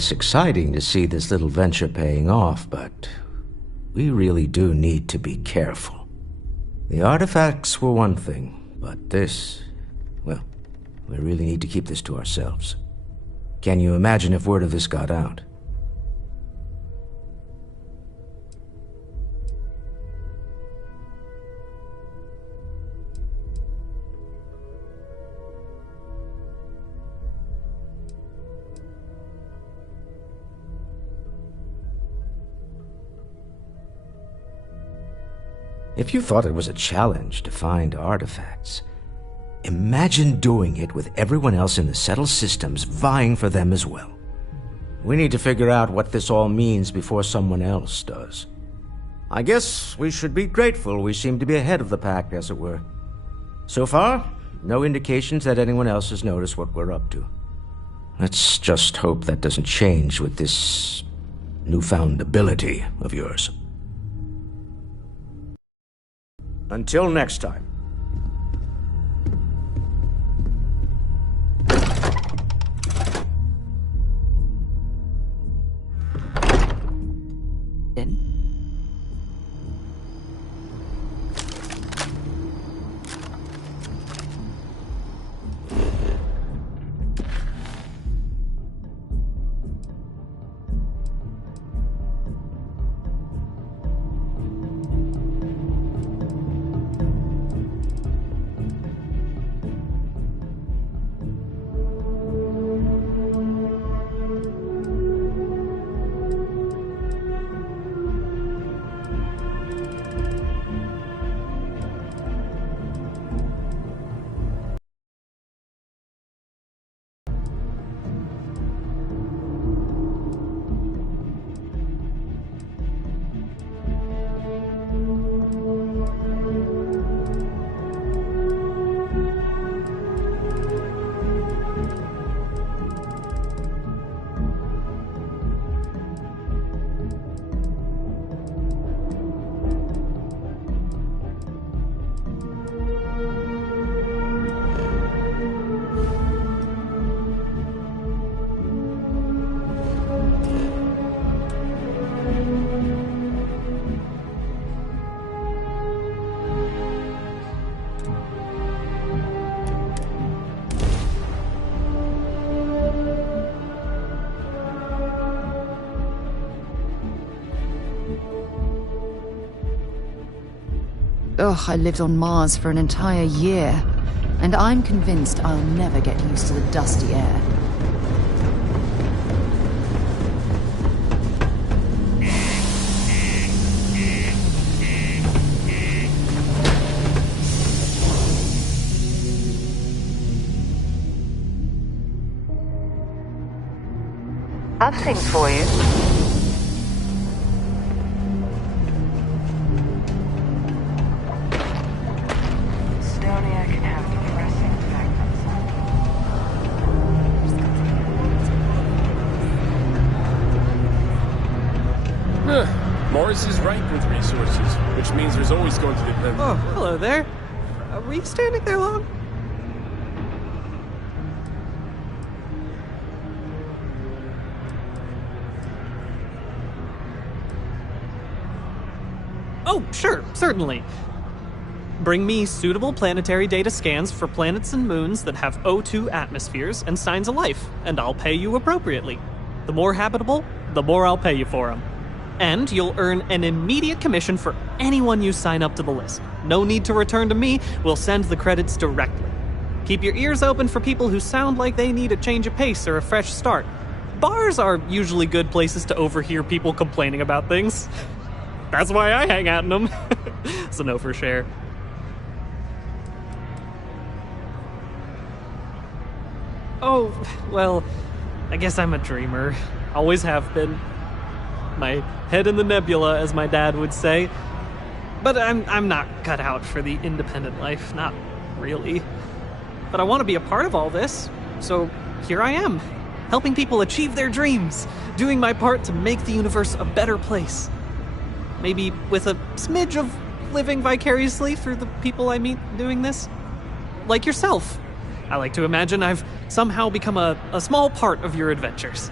It's exciting to see this little venture paying off, but we really do need to be careful. The artifacts were one thing, but this, well, we really need to keep this to ourselves. Can you imagine if word of this got out? If you thought it was a challenge to find artifacts, imagine doing it with everyone else in the settled systems vying for them as well. We need to figure out what this all means before someone else does. I guess we should be grateful we seem to be ahead of the pack, as it were. So far, no indications that anyone else has noticed what we're up to. Let's just hope that doesn't change with this newfound ability of yours. Until next time. Ugh, I lived on Mars for an entire year, and I'm convinced I'll never get used to the dusty air. I've things for you. Mars is ripe with resources, which means there's always going to be plenty. Oh, hello there. Were you standing there long? Oh, sure, certainly. Bring me suitable planetary data scans for planets and moons that have O2 atmospheres and signs of life, and I'll pay you appropriately. The more habitable, the more I'll pay you for them. And you'll earn an immediate commission for anyone you sign up to the list. No need to return to me, we'll send the credits directly. Keep your ears open for people who sound like they need a change of pace or a fresh start. Bars are usually good places to overhear people complaining about things. That's why I hang out in them. So no for share. Oh, well, I guess I'm a dreamer. Always have been. My head in the nebula, as my dad would say. But I'm not cut out for the independent life, not really. But I want to be a part of all this, so here I am, helping people achieve their dreams, doing my part to make the universe a better place. Maybe with a smidge of living vicariously through the people I meet doing this. Like yourself. I like to imagine I've somehow become a small part of your adventures.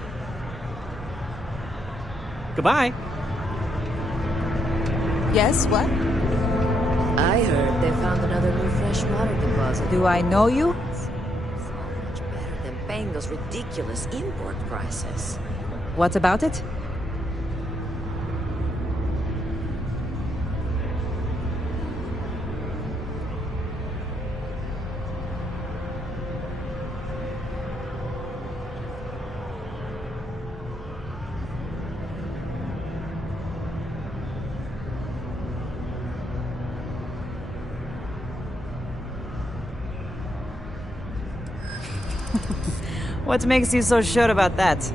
Goodbye. Yes, what? I heard they found another new freshwater deposit. Do I know you? So much better than paying those ridiculous import prices. What about it? What makes you so sure about that?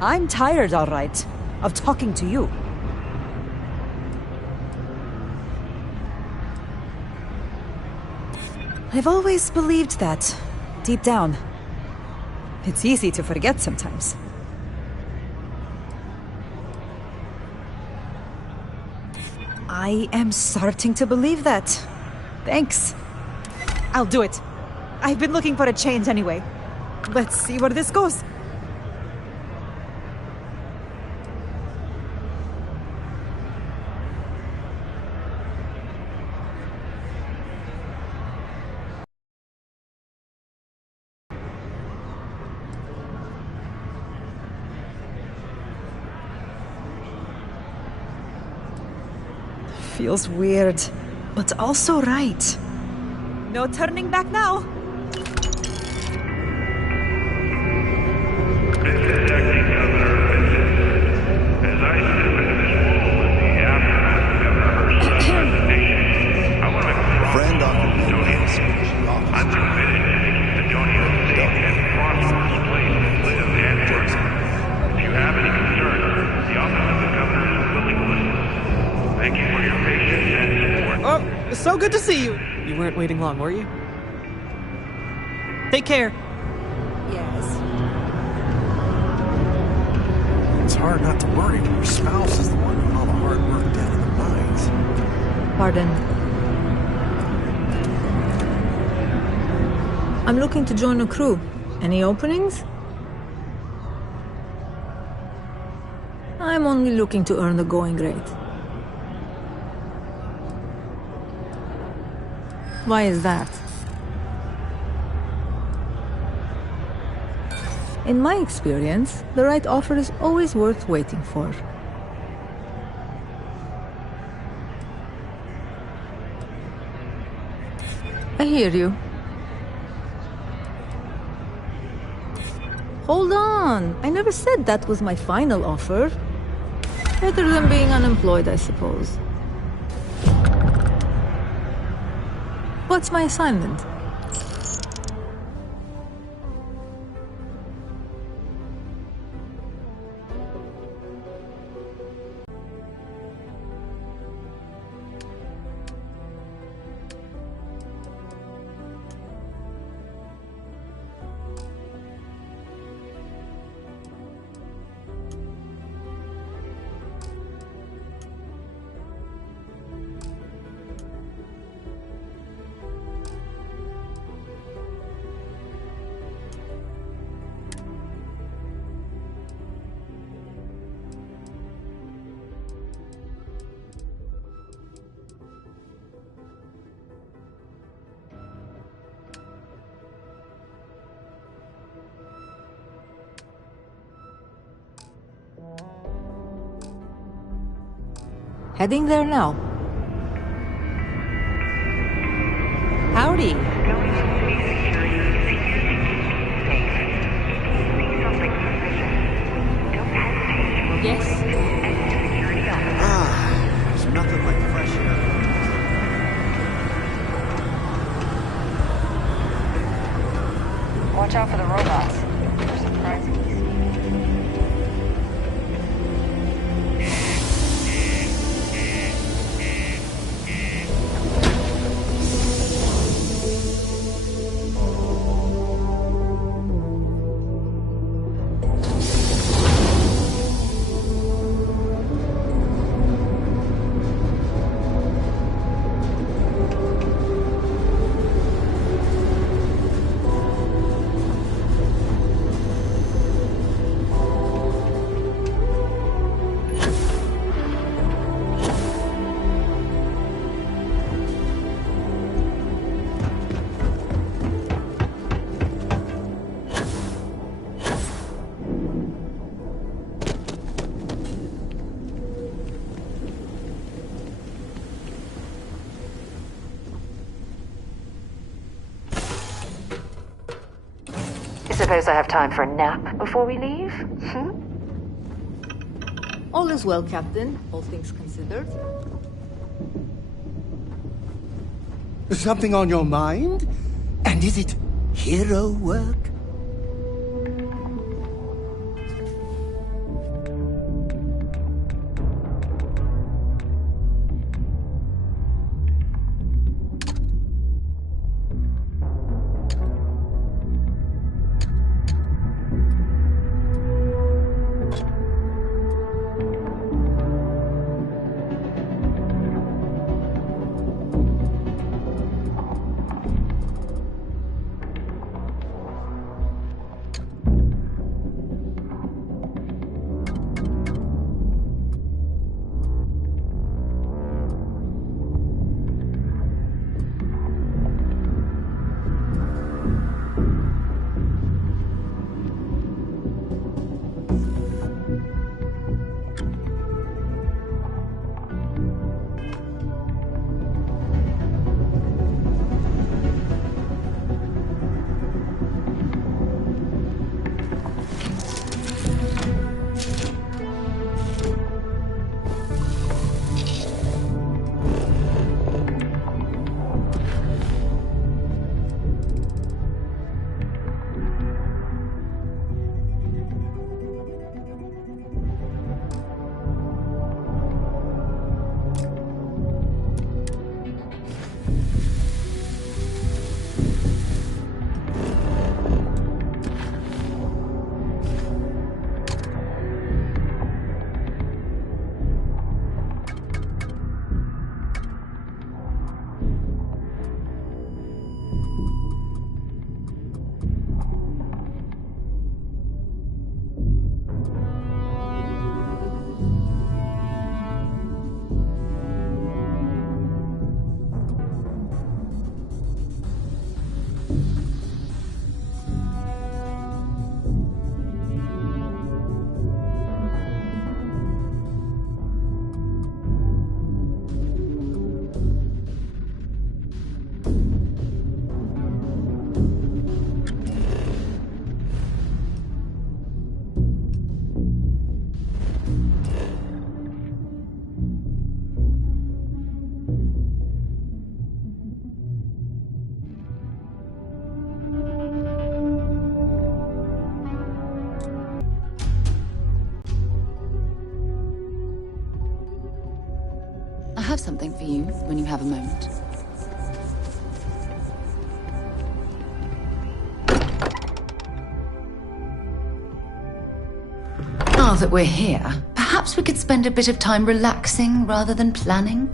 I'm tired, all right, of talking to you. I've always believed that, deep down. It's easy to forget sometimes. I am starting to believe that. Thanks. I'll do it. I've been looking for a change anyway. Let's see where this goes. Feels weird, but also right. No turning back now. This is Acting Governor Vincent. As I step into this role in the aftermath of Governor Hurst's resignation, I want to make a Friend on the Donians. I'm committed to making Sidonia a safe and prosperous place to live and work. If you have any concerns, the office of the governor is willing to listen. Thank you for your patience and support. Oh, so good to see you. You weren't waiting long, were you? Take care. Yes. It's hard not to worry when your spouse is the one doing all the hard work down in the mines. Pardon. I'm looking to join a crew. Any openings? I'm only looking to earn the going rate. Why is that? In my experience, the right offer is always worth waiting for. I hear you. Hold on! I never said that was my final offer. Better than being unemployed, I suppose. What's my assignment? Heading there now. Howdy. Yes. There's nothing like fresh air. Watch out for the robots. They're surprisingly sneaky. suppose I have time for a nap before we leave? Hmm? All is well, Captain, all things considered. Something on your mind? And is it hero work? I have something for you when you have a moment. Now that we're here, perhaps we could spend a bit of time relaxing rather than planning?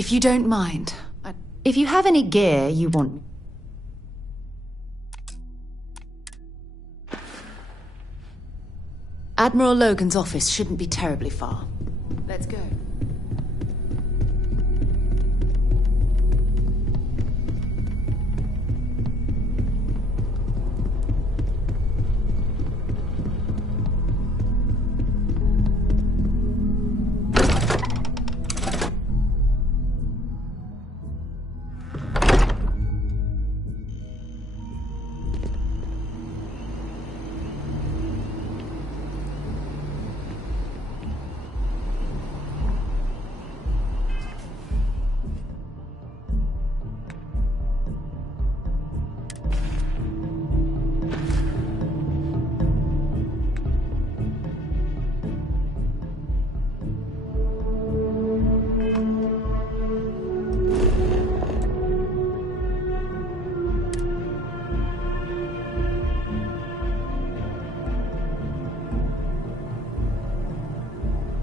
If you don't mind, if you have any gear you want... Admiral Logan's office shouldn't be terribly far. Let's go.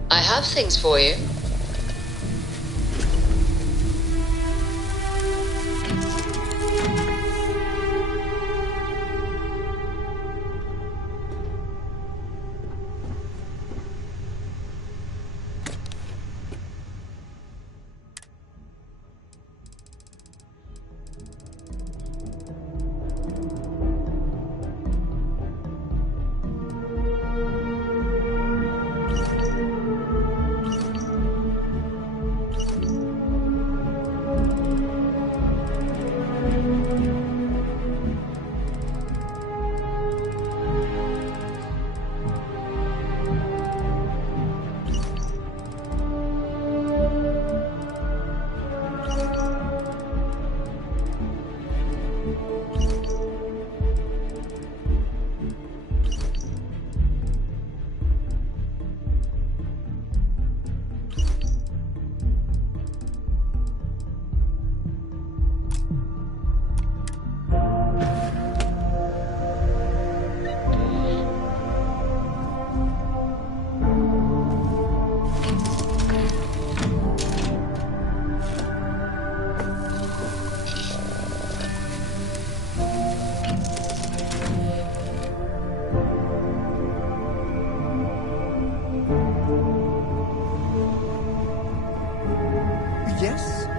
I have things for you.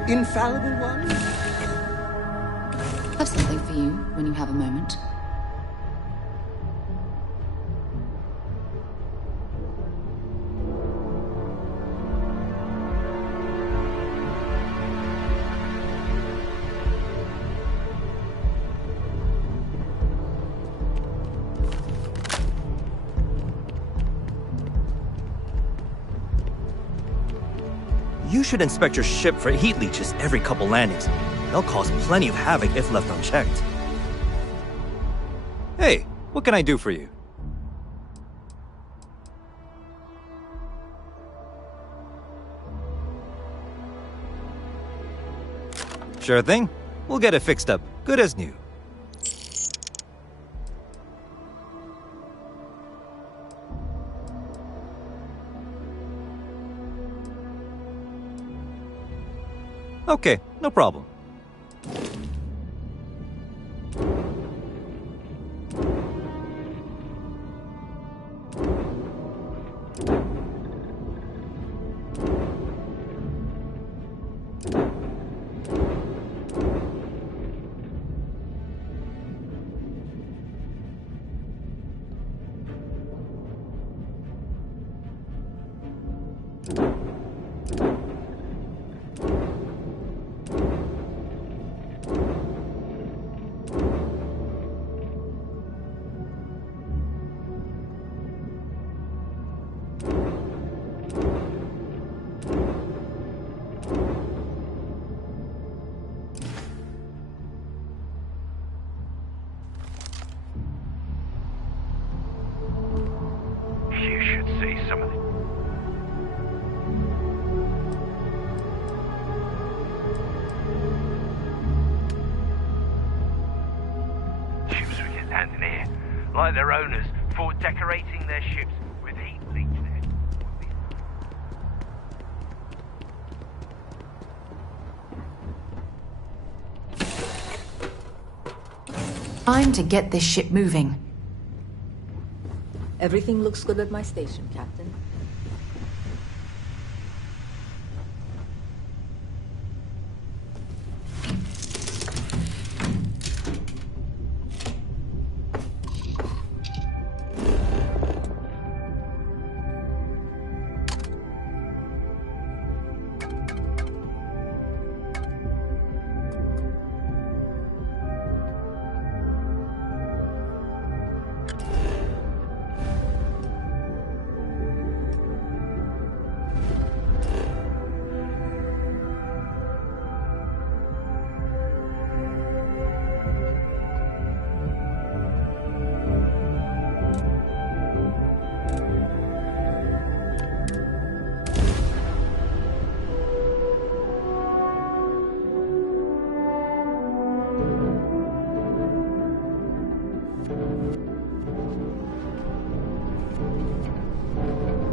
Infallible one? I have something for you when you have a moment. You should inspect your ship for heat leeches every couple landings. They'll cause plenty of havoc if left unchecked. Hey, what can I do for you? Sure thing. We'll get it fixed up, good as new. Okay, no problem. You should see some of the... ships we get landing here. Like their owners, for decorating their ships with heat leech there. Time to get this ship moving. Everything looks good at my station, Captain.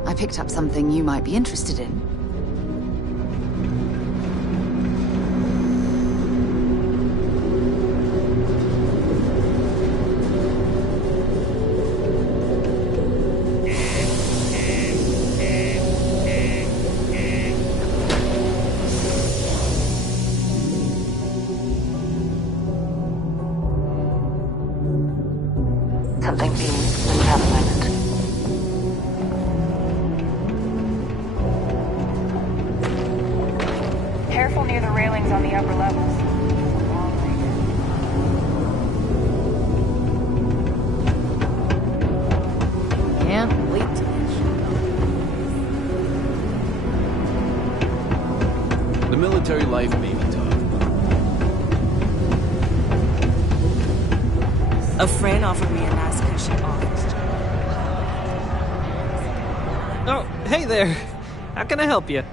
I picked up something you might be interested in. Something being in development. Careful near the railings on the upper levels. Can't wait to The military life may be tough. A friend offered me a nice cushy office job. Oh, hey there. How can I help you?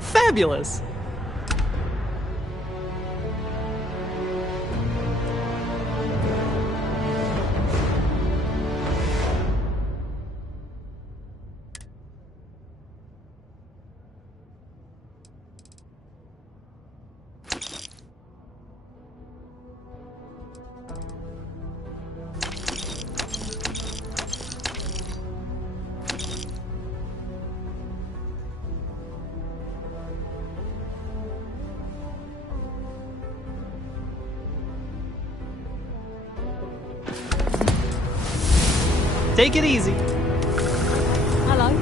Fabulous! Take it easy. Hello.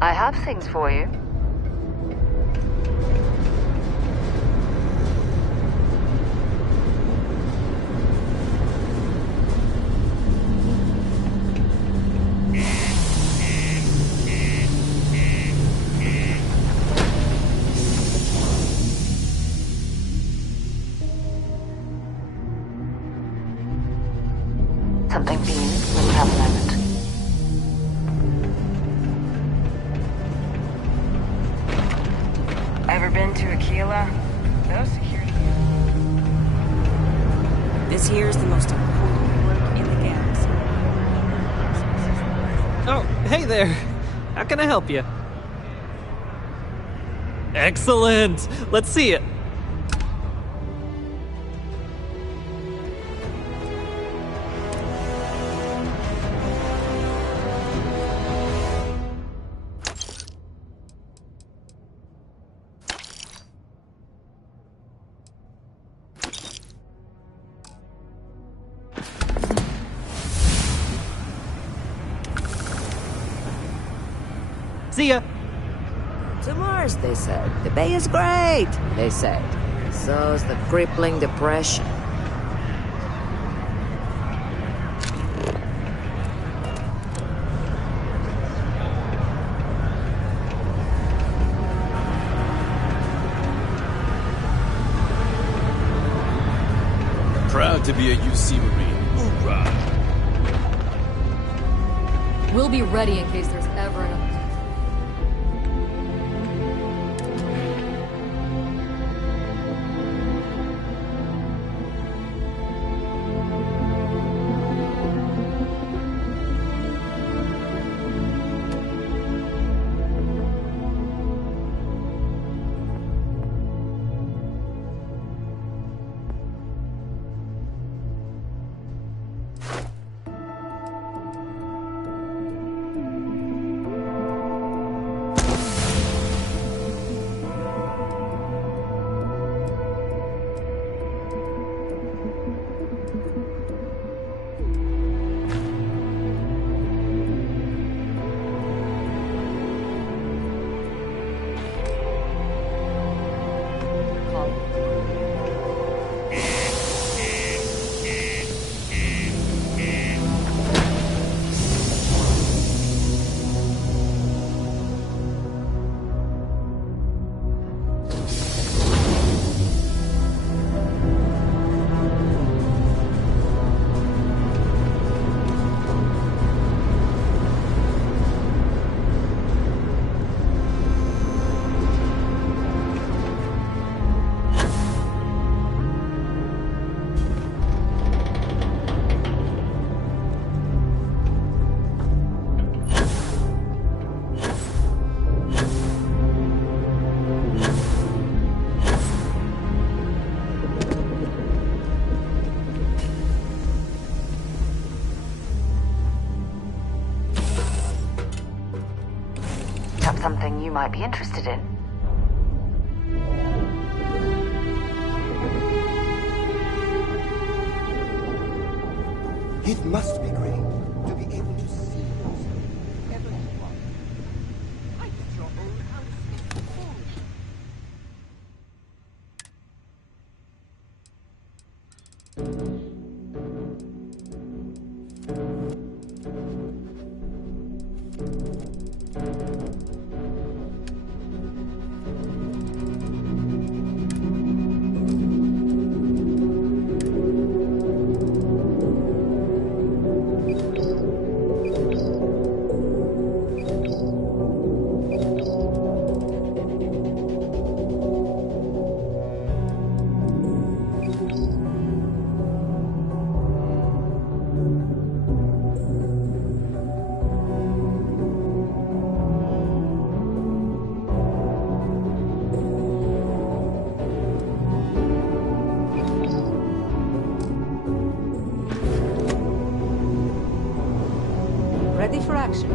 I have things for you. Something being will have a moment. been to Aquila? Those security. This here is the most important work in the galaxy. Oh, hey there. How can I help you? Excellent! Let's see it. See ya! To Mars, they said. The bay is great, they said. So's the crippling depression. Proud to be a UC Marine. Hoorah! We'll be ready in case there's ever another. Something you might be interested in. It must be great to be able to see whatever you want. I bet your old house is full. Ready for action.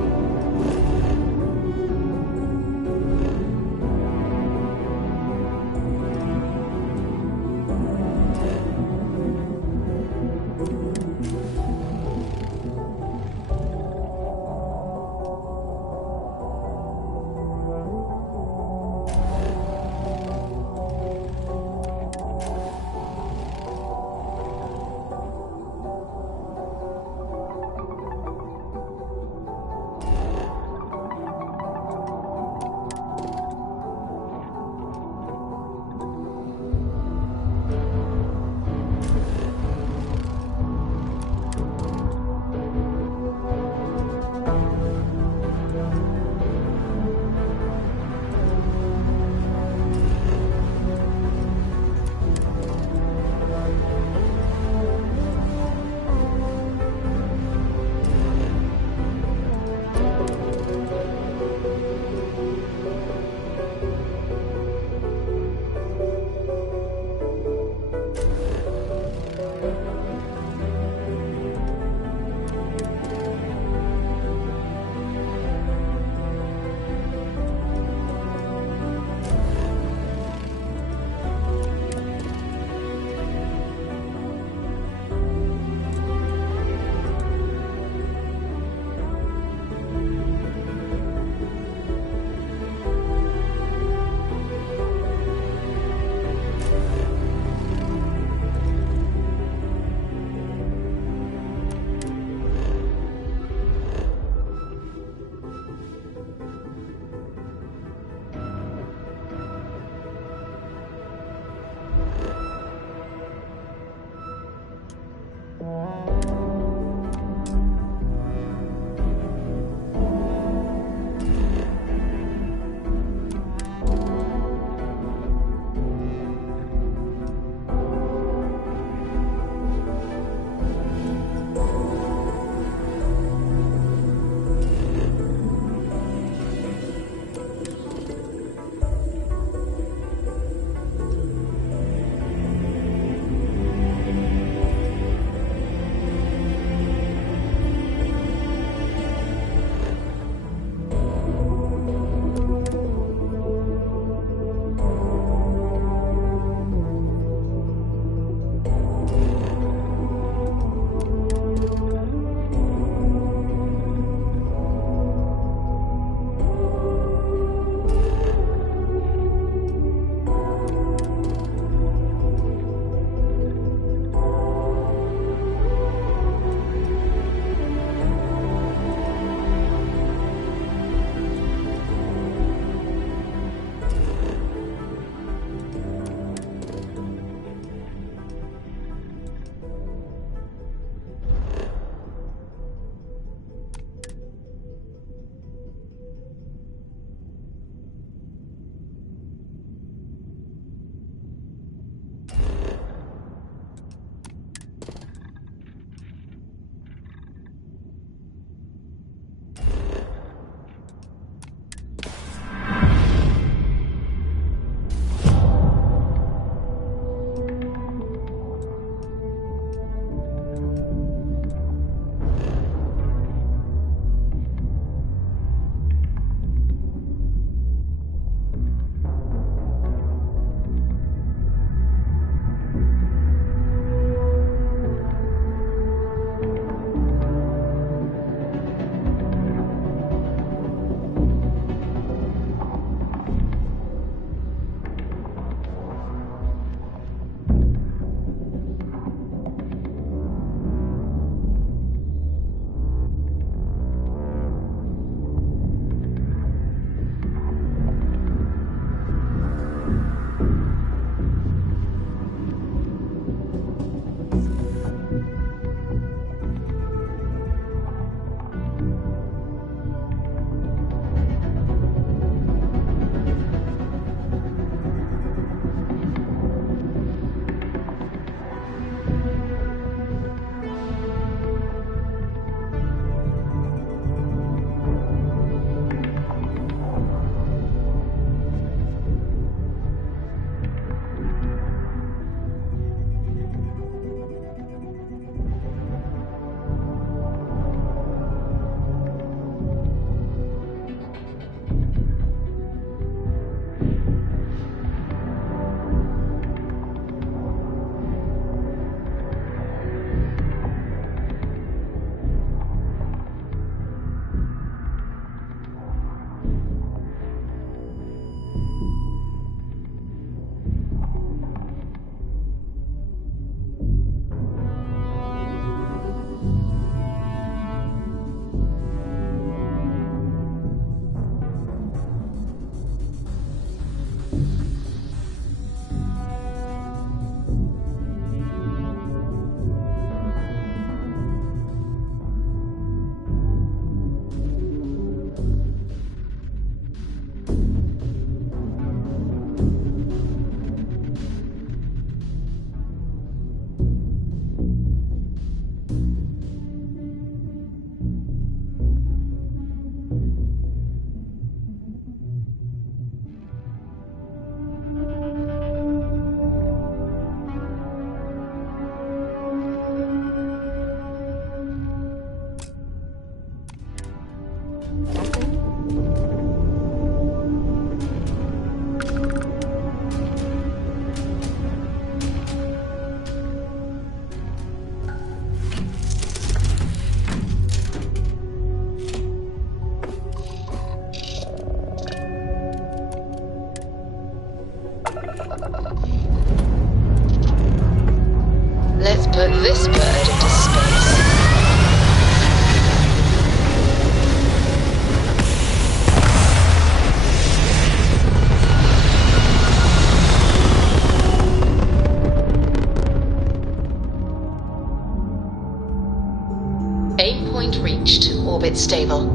it's stable.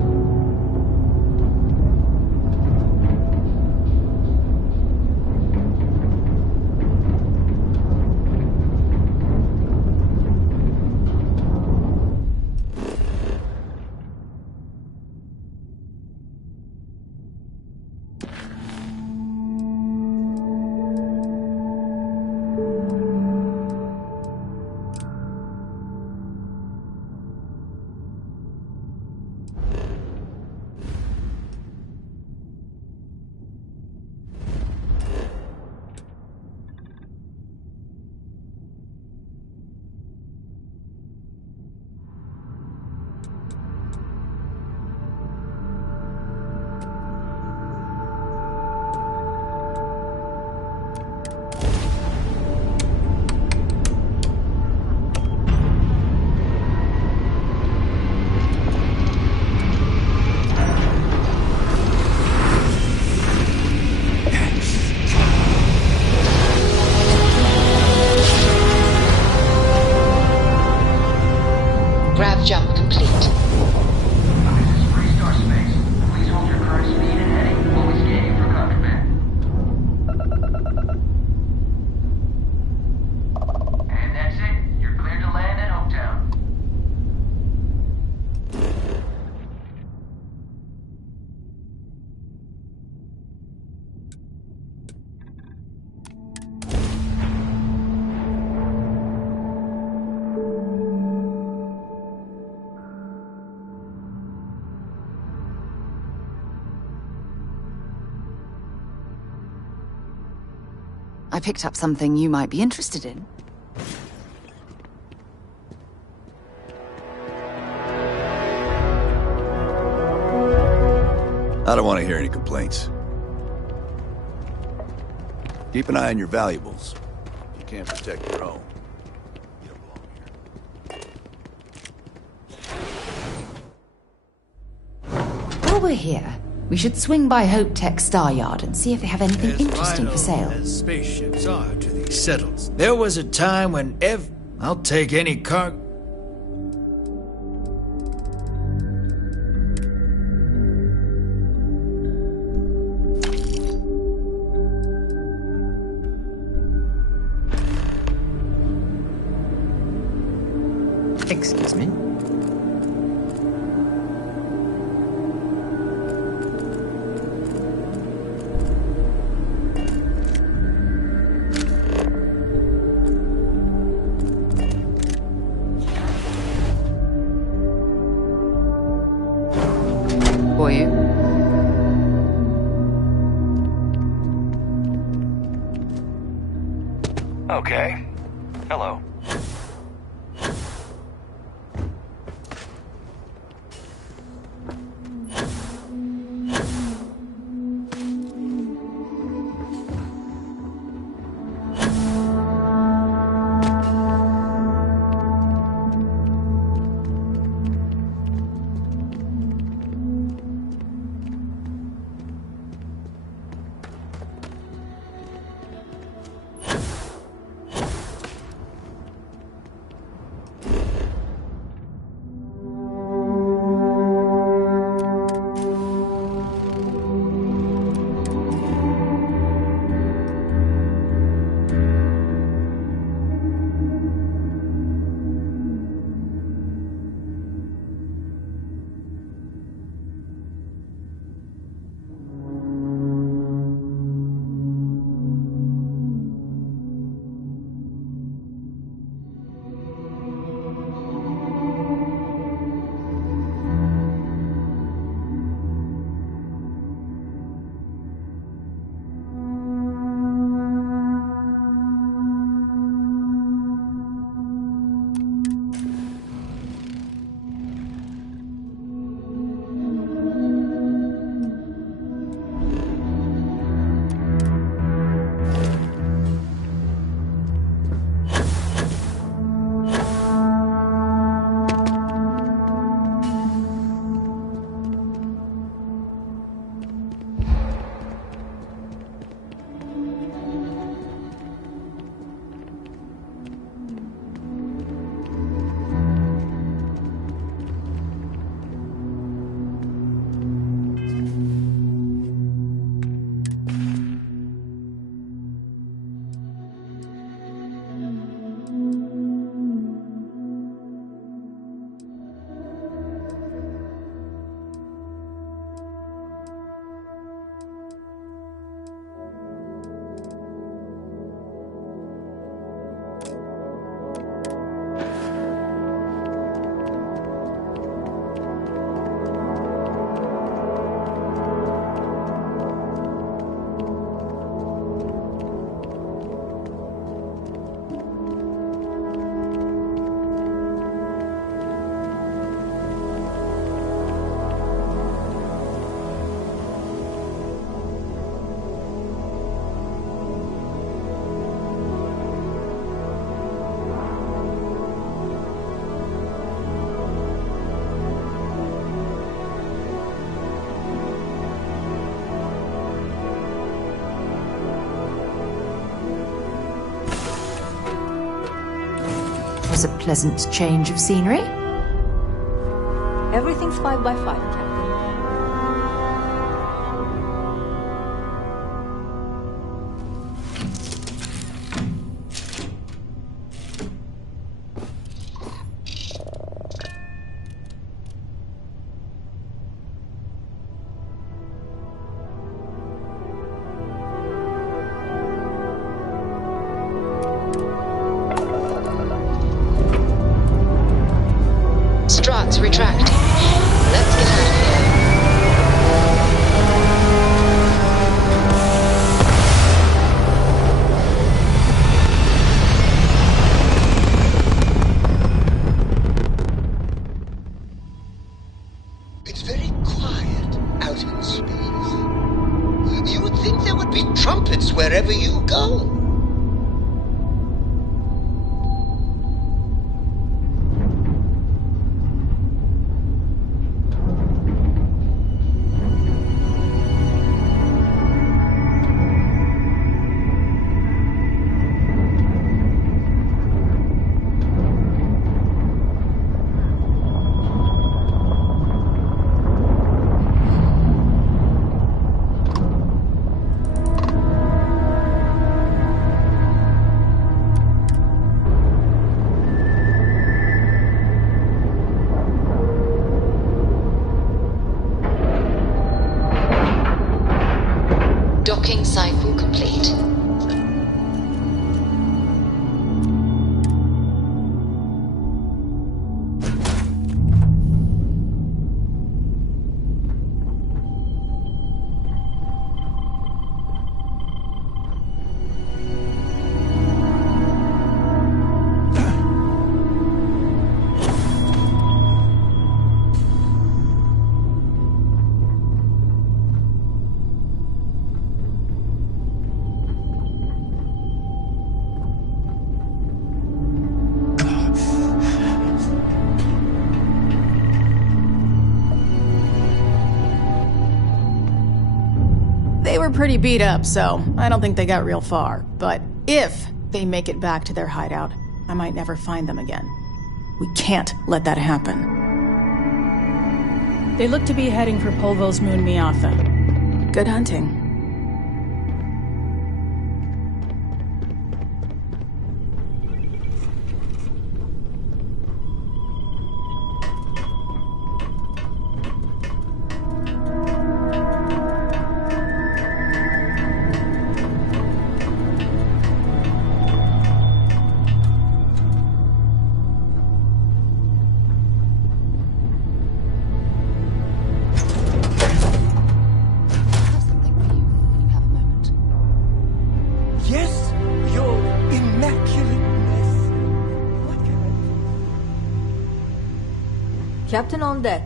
Grav jump complete. And that's it. You're clear to land at Hopetown. I picked up something you might be interested in. I don't want to hear any complaints. Keep an eye on your valuables. You can't protect your own. You don't belong here. While we're here, we should swing by Hope Tech Star Yard and see if they have anything interesting for sale. As spaceships are to these settles, there was a time when I'll take any cargo. Excuse me? For you. Okay. Hello. perhaps a pleasant change of scenery? Everything's 5 by 5, Captain. Struts retracting. Let's get out of here. It's very quiet out in space. You would think there would be trumpets wherever you go. Docking cycle complete. They were pretty beat up, so I don't think they got real far. But if they make it back to their hideout, I might never find them again. We can't let that happen. They look to be heading for Polvo's moon Miatha. Good hunting. Yes, your immaculateness. What can I... Captain on deck.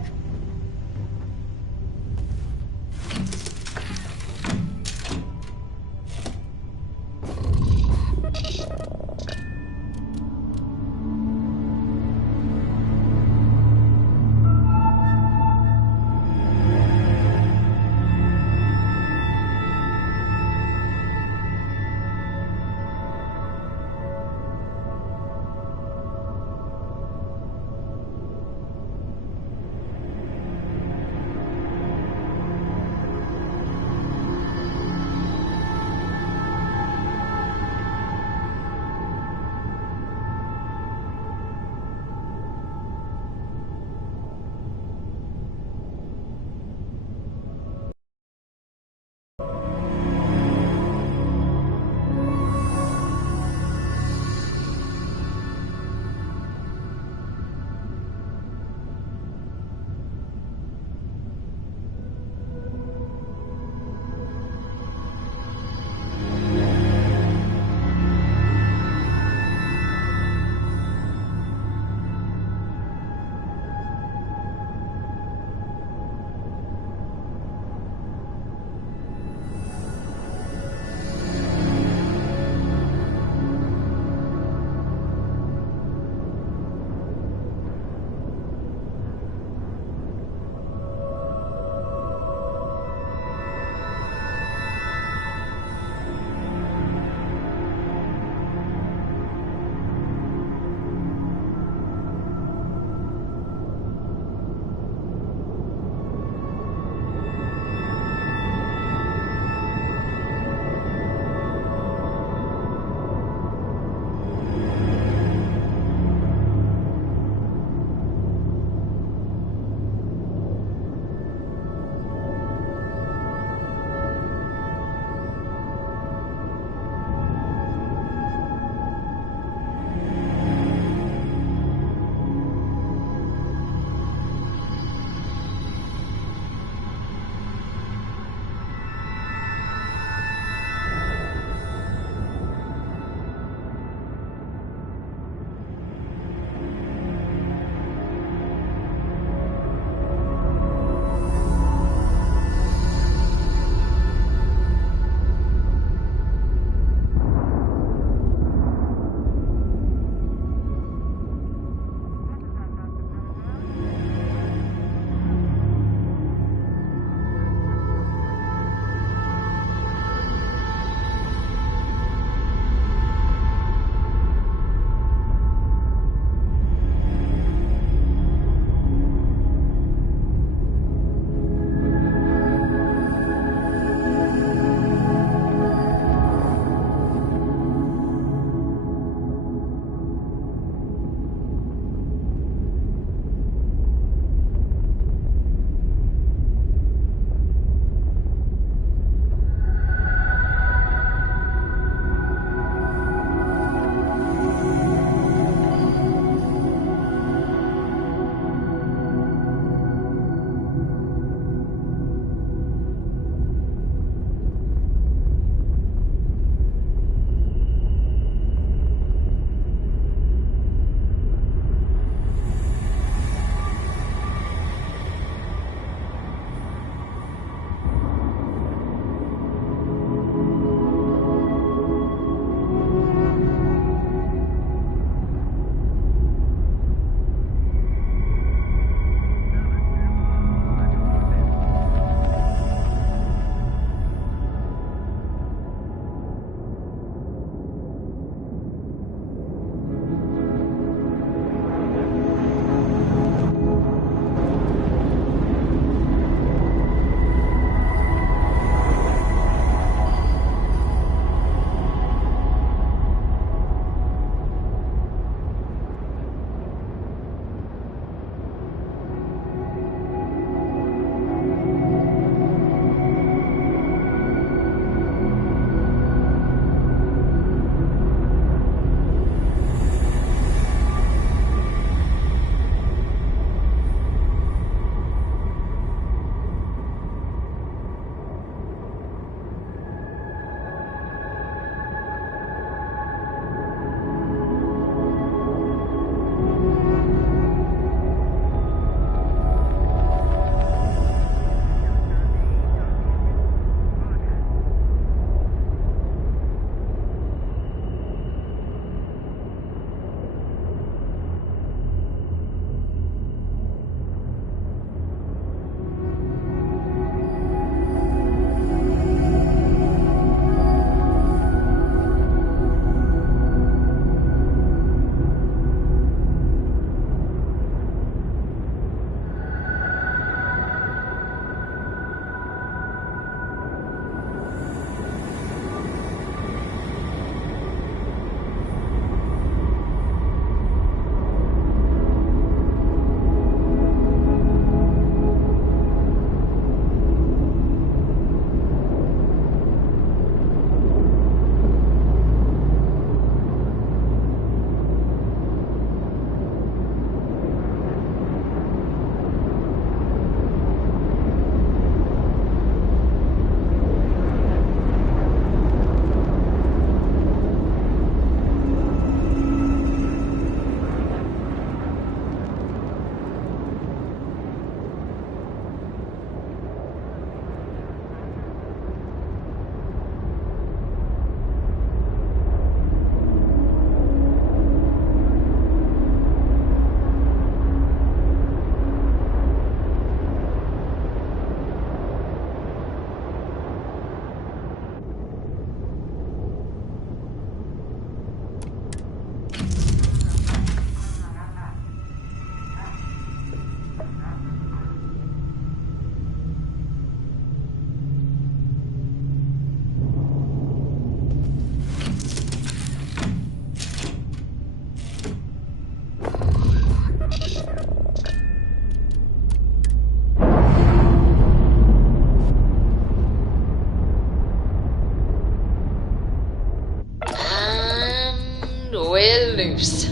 loose.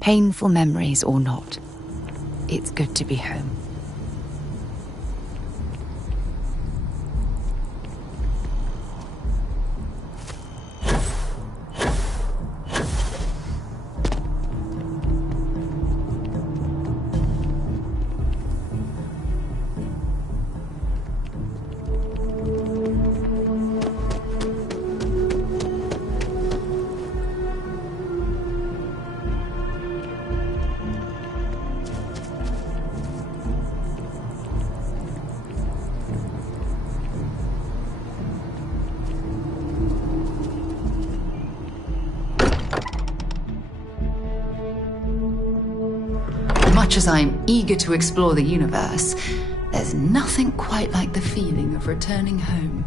Painful memories or not, it's good to be home. Much as I'm eager to explore the universe, there's nothing quite like the feeling of returning home.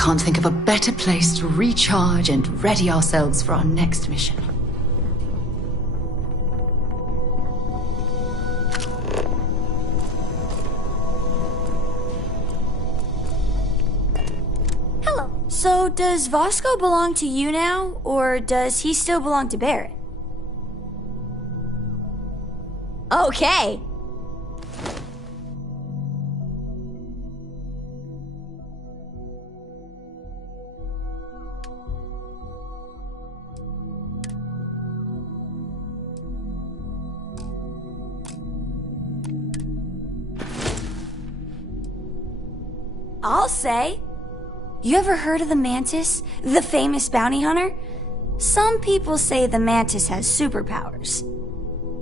can't think of a better place to recharge and ready ourselves for our next mission. Hello. So, does Vasco belong to you now, or does he still belong to Barrett? Okay. I'll say. You ever heard of the Mantis, the famous bounty hunter? Some people say the Mantis has superpowers.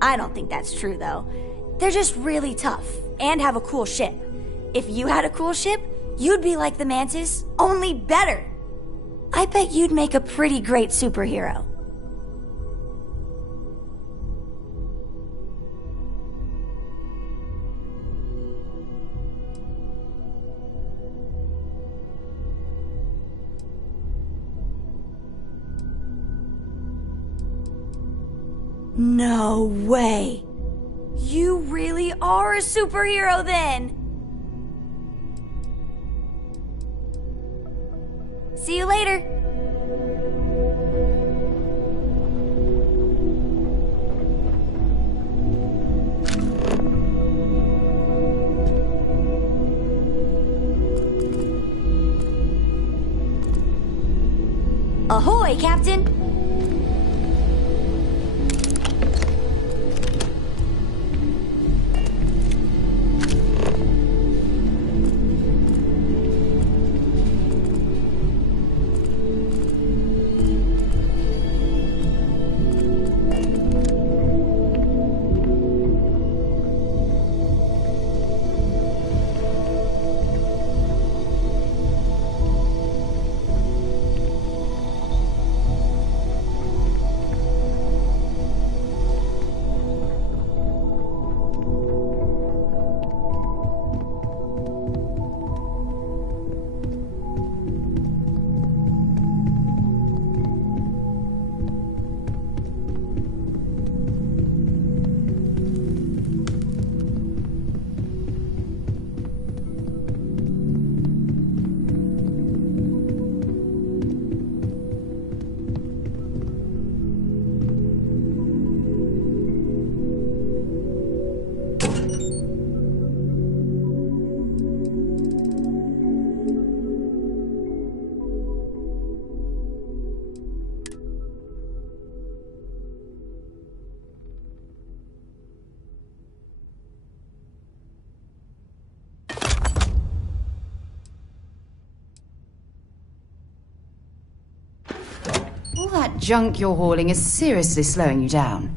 I don't think that's true, though. They're just really tough and have a cool ship. If you had a cool ship, you'd be like the Mantis, only better. I bet you'd make a pretty great superhero. No way. You really are a superhero then. See you later. Ahoy, Captain. All that junk you're hauling is seriously slowing you down.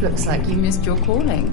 Looks like you missed your calling.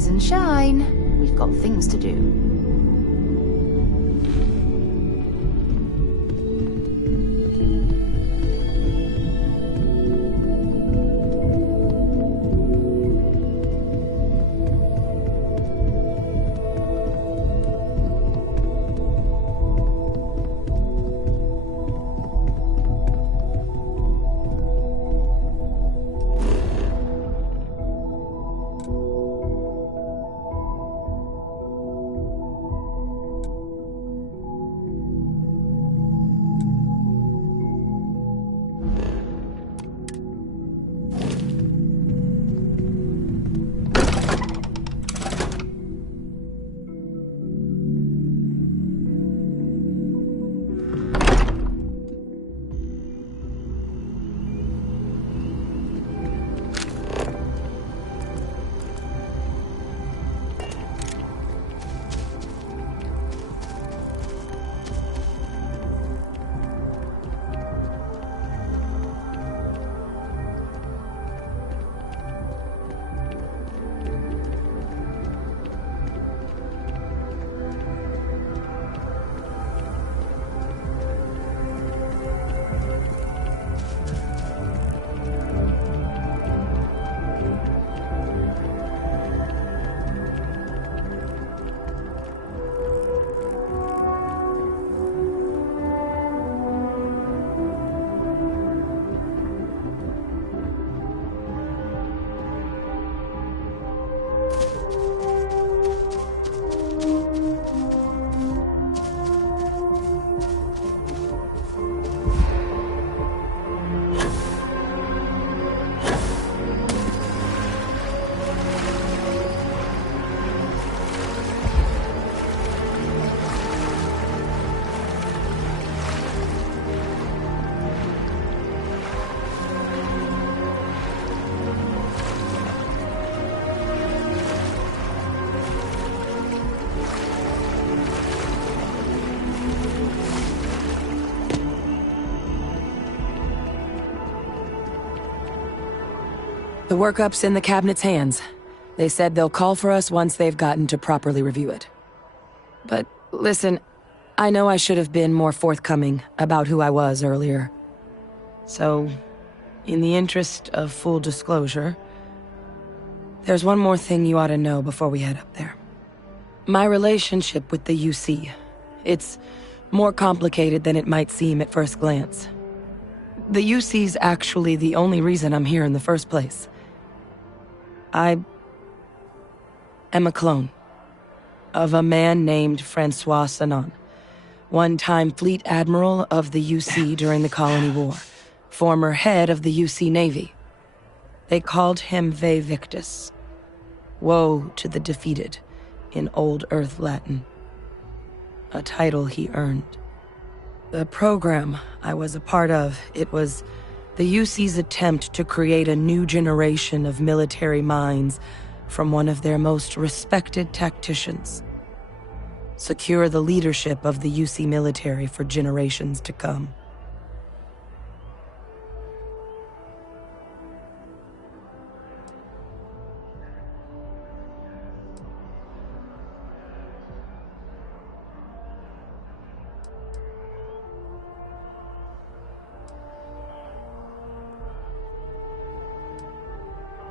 Rise and shine. We've got things to do. The workup's in the cabinet's hands. They said they'll call for us once they've gotten to properly review it. But listen, I know I should have been more forthcoming about who I was earlier. So, in the interest of full disclosure, there's one more thing you ought to know before we head up there. My relationship with the UC. It's more complicated than it might seem at first glance. The UC's actually the only reason I'm here in the first place. I am a clone of a man named Francois Sanon, one-time fleet admiral of the UC during the Colony War, former head of the UC Navy. They called him Vae Victus, woe to the defeated, in Old Earth Latin, a title he earned. The program I was a part of, it was the UC's attempt to create a new generation of military minds from one of their most respected tacticians. Secure the leadership of the UC military for generations to come.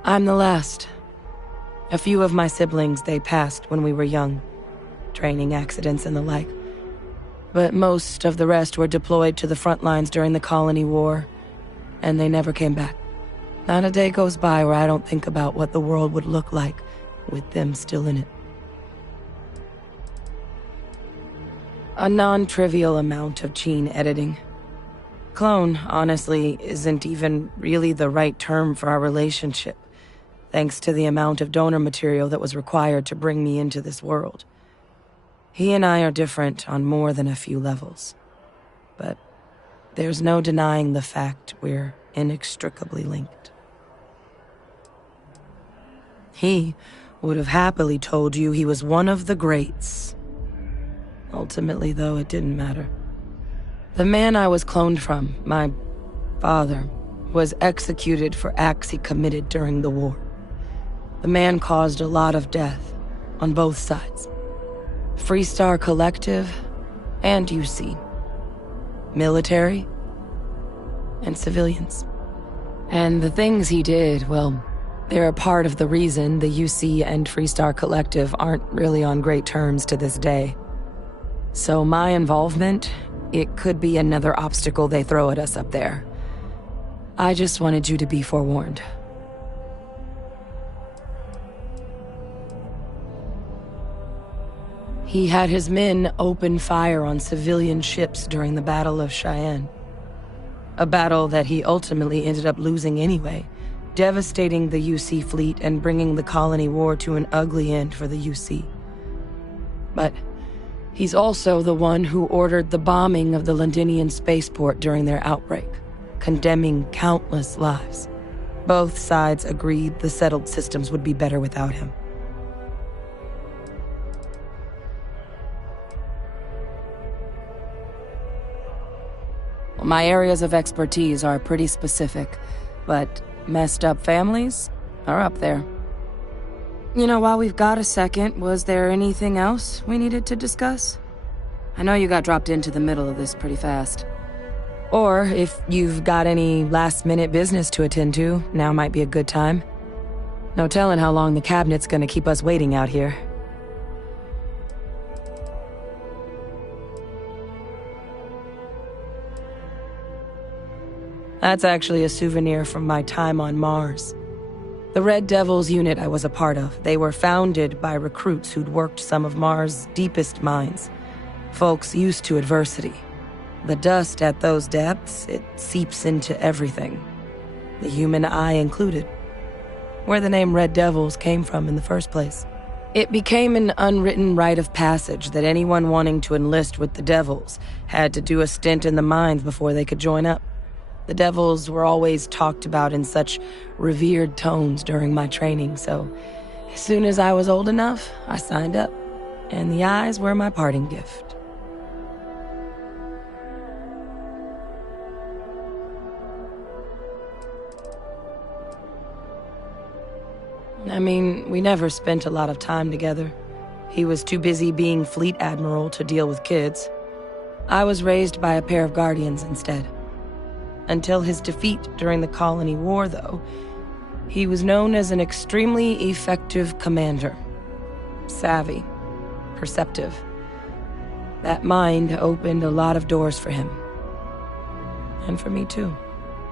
I'm the last. A few of my siblings, they passed when we were young. Training accidents and the like. But most of the rest were deployed to the front lines during the Colony War, and they never came back. Not a day goes by where I don't think about what the world would look like with them still in it. A non-trivial amount of gene editing. Clone, honestly, isn't even really the right term for our relationship, thanks to the amount of donor material that was required to bring me into this world. He and I are different on more than a few levels, but there's no denying the fact we're inextricably linked. He would have happily told you he was one of the greats. Ultimately, though, it didn't matter. The man I was cloned from, my father, was executed for acts he committed during the war. The man caused a lot of death, on both sides. Freestar Collective and UC. Military and civilians. And the things he did, well, they're a part of the reason the UC and Freestar Collective aren't really on great terms to this day. So my involvement, it could be another obstacle they throw at us up there. I just wanted you to be forewarned. He had his men open fire on civilian ships during the Battle of Cheyenne. A battle that he ultimately ended up losing anyway, devastating the UC fleet and bringing the colony war to an ugly end for the UC. But he's also the one who ordered the bombing of the Londinian spaceport during their outbreak, condemning countless lives. Both sides agreed the settled systems would be better without him. Well, my areas of expertise are pretty specific, but messed up families are up there. You know, while we've got a second, was there anything else we needed to discuss? I know you got dropped into the middle of this pretty fast. Or if you've got any last-minute business to attend to, now might be a good time. No telling how long the cabinet's gonna keep us waiting out here. That's actually a souvenir from my time on Mars. The Red Devils unit I was a part of, they were founded by recruits who'd worked some of Mars' deepest mines. Folks used to adversity. The dust at those depths, it seeps into everything. The human eye included. Where the name Red Devils came from in the first place. It became an unwritten rite of passage that anyone wanting to enlist with the Devils had to do a stint in the mines before they could join up. The Devils were always talked about in such revered tones during my training, so as soon as I was old enough, I signed up, and the eyes were my parting gift. I mean, we never spent a lot of time together. He was too busy being Fleet Admiral to deal with kids. I was raised by a pair of guardians instead. Until his defeat during the Colony War, though, he was known as an extremely effective commander. Savvy, perceptive. That mind opened a lot of doors for him. And for me, too.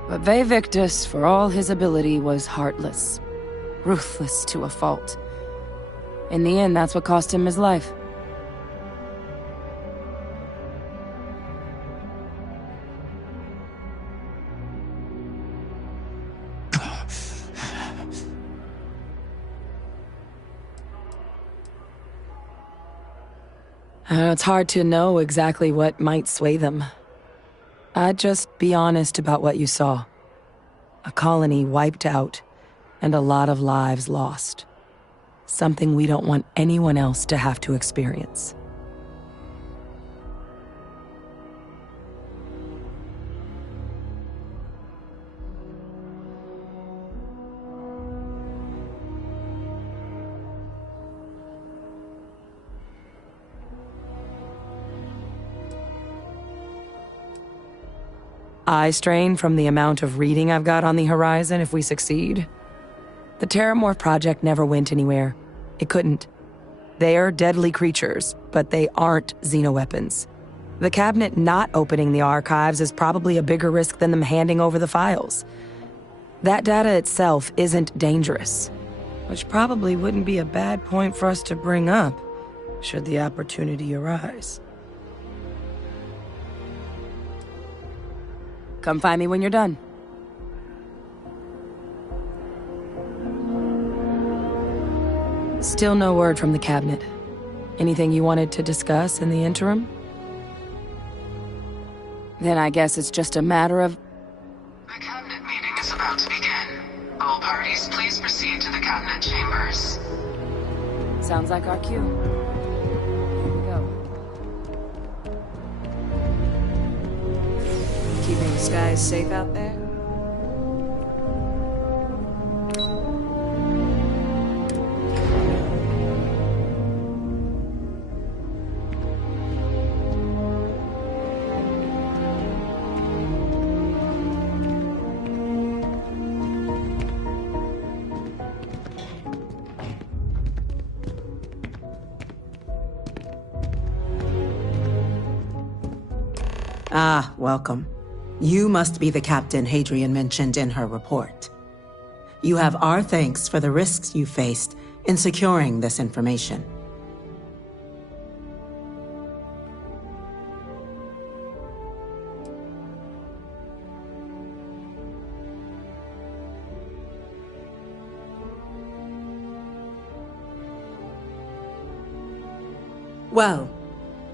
But Ve Victus, for all his ability, was heartless. Ruthless to a fault. In the end, that's what cost him his life. It's hard to know exactly what might sway them. I'd just be honest about what you saw. A colony wiped out, and a lot of lives lost. Something we don't want anyone else to have to experience. Eye strain from the amount of reading I've got on the horizon if we succeed. The Terramorph project never went anywhere. It couldn't. They're deadly creatures, but they aren't xenoweapons. The cabinet not opening the archives is probably a bigger risk than them handing over the files. That data itself isn't dangerous, which probably wouldn't be a bad point for us to bring up, should the opportunity arise. Come find me when you're done. Still no word from the cabinet. Anything you wanted to discuss in the interim? Then I guess it's just a matter of... The cabinet meeting is about to begin. All parties, please proceed to the cabinet chambers. Sounds like our cue. Here we go. Keeping the skies safe out there? Ah, welcome. You must be the captain Hadrian mentioned in her report. You have our thanks for the risks you faced in securing this information. Well,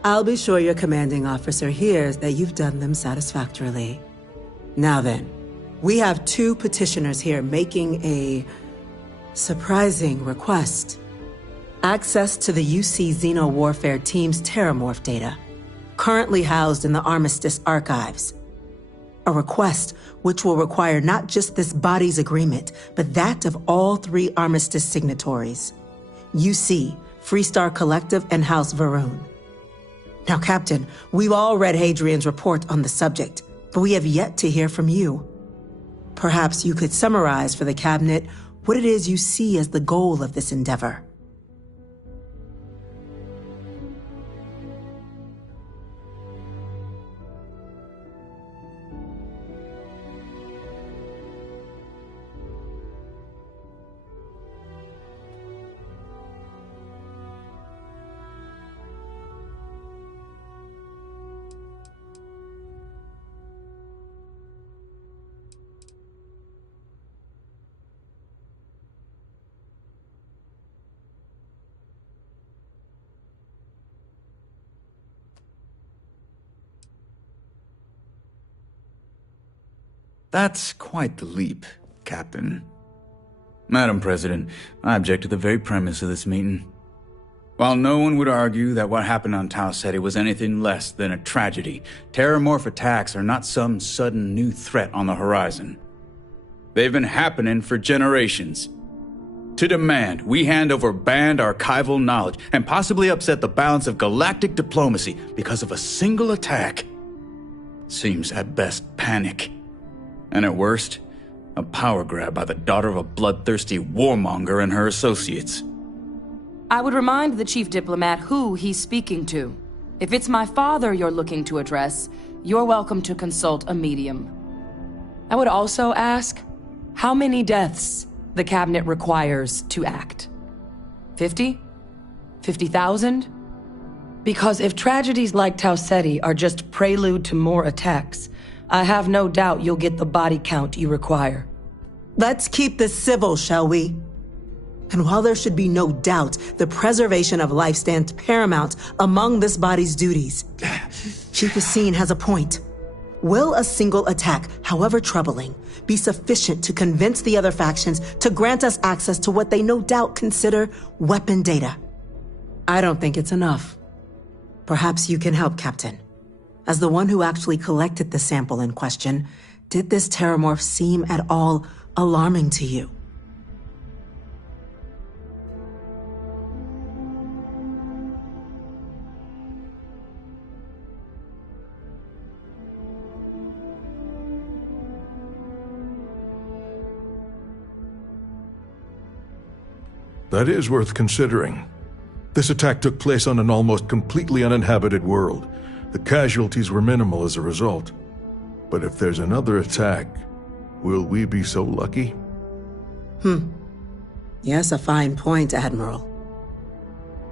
I'll be sure your commanding officer hears that you've done them satisfactorily. Now then, we have 2 petitioners here making a surprising request. Access to the UC Xeno Warfare Team's Terramorph data, currently housed in the Armistice archives. A request which will require not just this body's agreement, but that of all 3 Armistice signatories. UC, Freestar Collective, and House Va'ruun. Now, Captain, we've all read Hadrian's report on the subject, but we have yet to hear from you. Perhaps you could summarize for the Cabinet what it is you see as the goal of this endeavor. That's quite the leap, Captain. Madam President, I object to the very premise of this meeting. While no one would argue that what happened on Tau Ceti was anything less than a tragedy, Terramorph attacks are not some sudden new threat on the horizon. They've been happening for generations. To demand we hand over banned archival knowledge and possibly upset the balance of galactic diplomacy because of a single attack seems at best panic. And at worst, a power grab by the daughter of a bloodthirsty warmonger and her associates. I would remind the chief diplomat who he's speaking to. If it's my father you're looking to address, you're welcome to consult a medium. I would also ask how many deaths the Cabinet requires to act. 50? 50,000? Because if tragedies like Tau Ceti are just prelude to more attacks, I have no doubt you'll get the body count you require. Let's keep this civil, shall we? And while there should be no doubt the preservation of life stands paramount among this body's duties, Chief Yassine has a point. Will a single attack, however troubling, be sufficient to convince the other factions to grant us access to what they no doubt consider weapon data? I don't think it's enough. Perhaps you can help, Captain. As the one who actually collected the sample in question, did this Terramorph seem at all alarming to you? That is worth considering. This attack took place on an almost completely uninhabited world. The casualties were minimal as a result. But if there's another attack, will we be so lucky? Yes, a fine point, Admiral.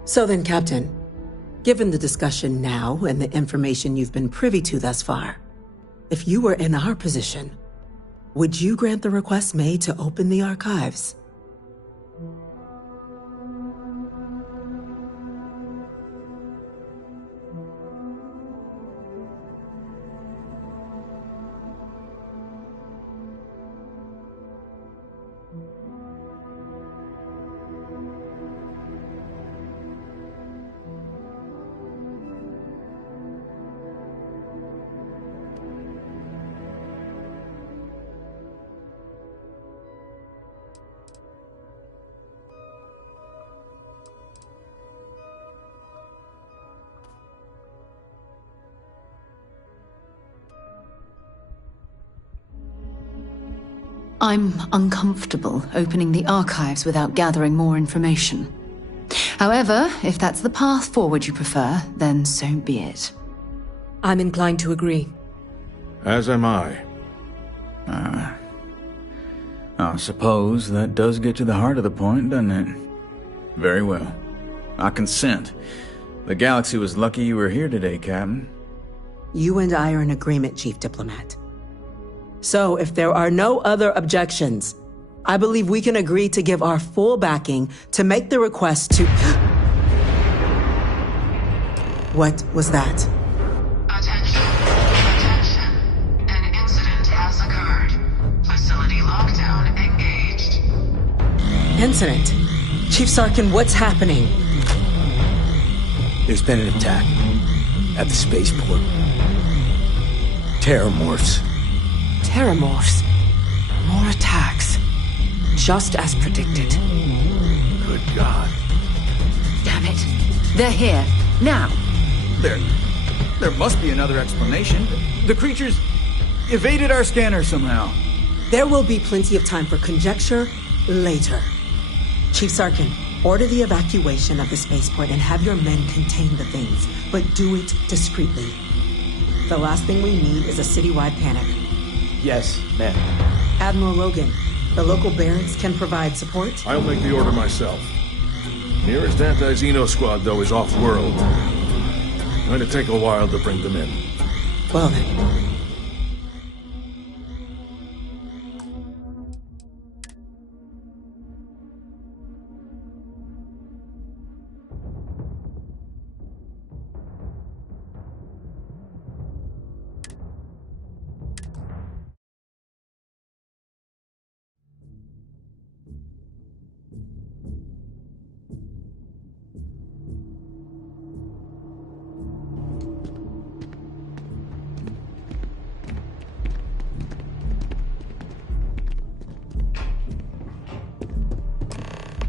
So then, Captain, given the discussion now and the information you've been privy to thus far, if you were in our position, would you grant the request made to open the archives? I'm uncomfortable opening the archives without gathering more information. However, if that's the path forward you prefer, then so be it. I'm inclined to agree. As am I. I suppose that does get to the heart of the point, doesn't it? Very well. I consent. The galaxy was lucky you were here today, Captain. You and I are in agreement, Chief Diplomat. So, if there are no other objections, I believe we can agree to give our full backing to make the request to... What was that? Attention. An incident has occurred. Facility lockdown engaged. Incident? Chief Sarkin, what's happening? There's been an attack at the spaceport. Terramorphs. Terramorphs. More attacks. Just as predicted. Good God. Damn it. They're here. Now. There must be another explanation. The creatures evaded our scanner somehow. There will be plenty of time for conjecture later. Chief Sarkin, order the evacuation of the spaceport and have your men contain the things, but do it discreetly. The last thing we need is a citywide panic. Yes, ma'am. Admiral Logan, the local barracks can provide support? I'll make the order myself. Nearest anti-Xeno squad, though, is off-world. Going to take a while to bring them in. Well then.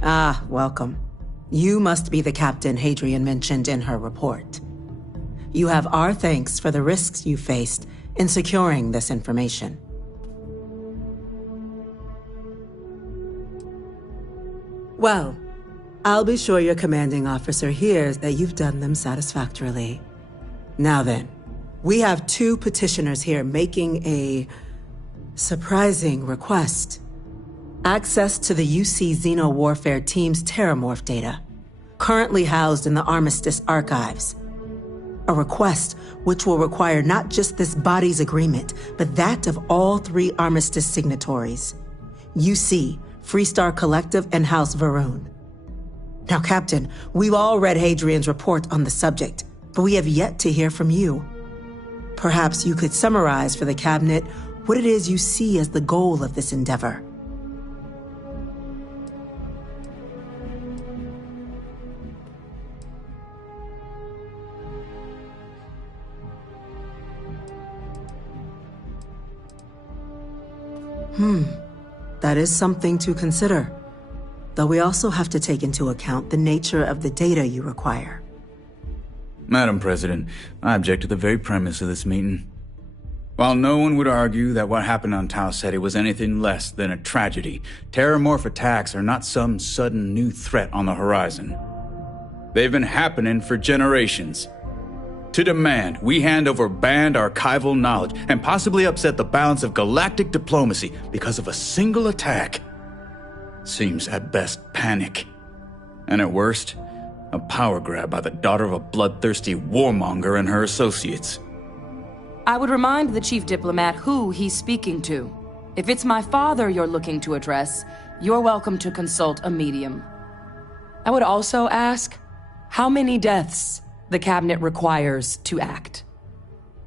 Ah, welcome. You must be the captain Hadrian mentioned in her report. You have our thanks for the risks you faced in securing this information. Well, I'll be sure your commanding officer hears that you've done them satisfactorily. Now then, we have 2 petitioners here making a surprising request. Access to the UC Xeno Warfare Team's Terramorph data, currently housed in the Armistice archives. A request which will require not just this body's agreement, but that of all 3 Armistice signatories. UC, Freestar Collective, and House Va'ruun. Now, Captain, we've all read Hadrian's report on the subject, but we have yet to hear from you. Perhaps you could summarize for the Cabinet what it is you see as the goal of this endeavor. That is something to consider. Though we also have to take into account the nature of the data you require. Madam President, I object to the very premise of this meeting. While no one would argue that what happened on Tau Ceti was anything less than a tragedy, Terramorph attacks are not some sudden new threat on the horizon. They've been happening for generations. To demand we hand over banned archival knowledge and possibly upset the balance of galactic diplomacy because of a single attack seems at best panic. And at worst, a power grab by the daughter of a bloodthirsty warmonger and her associates. I would remind the Chief Diplomat who he's speaking to. If it's my father you're looking to address, you're welcome to consult a medium. I would also ask, how many deaths the Cabinet requires to act?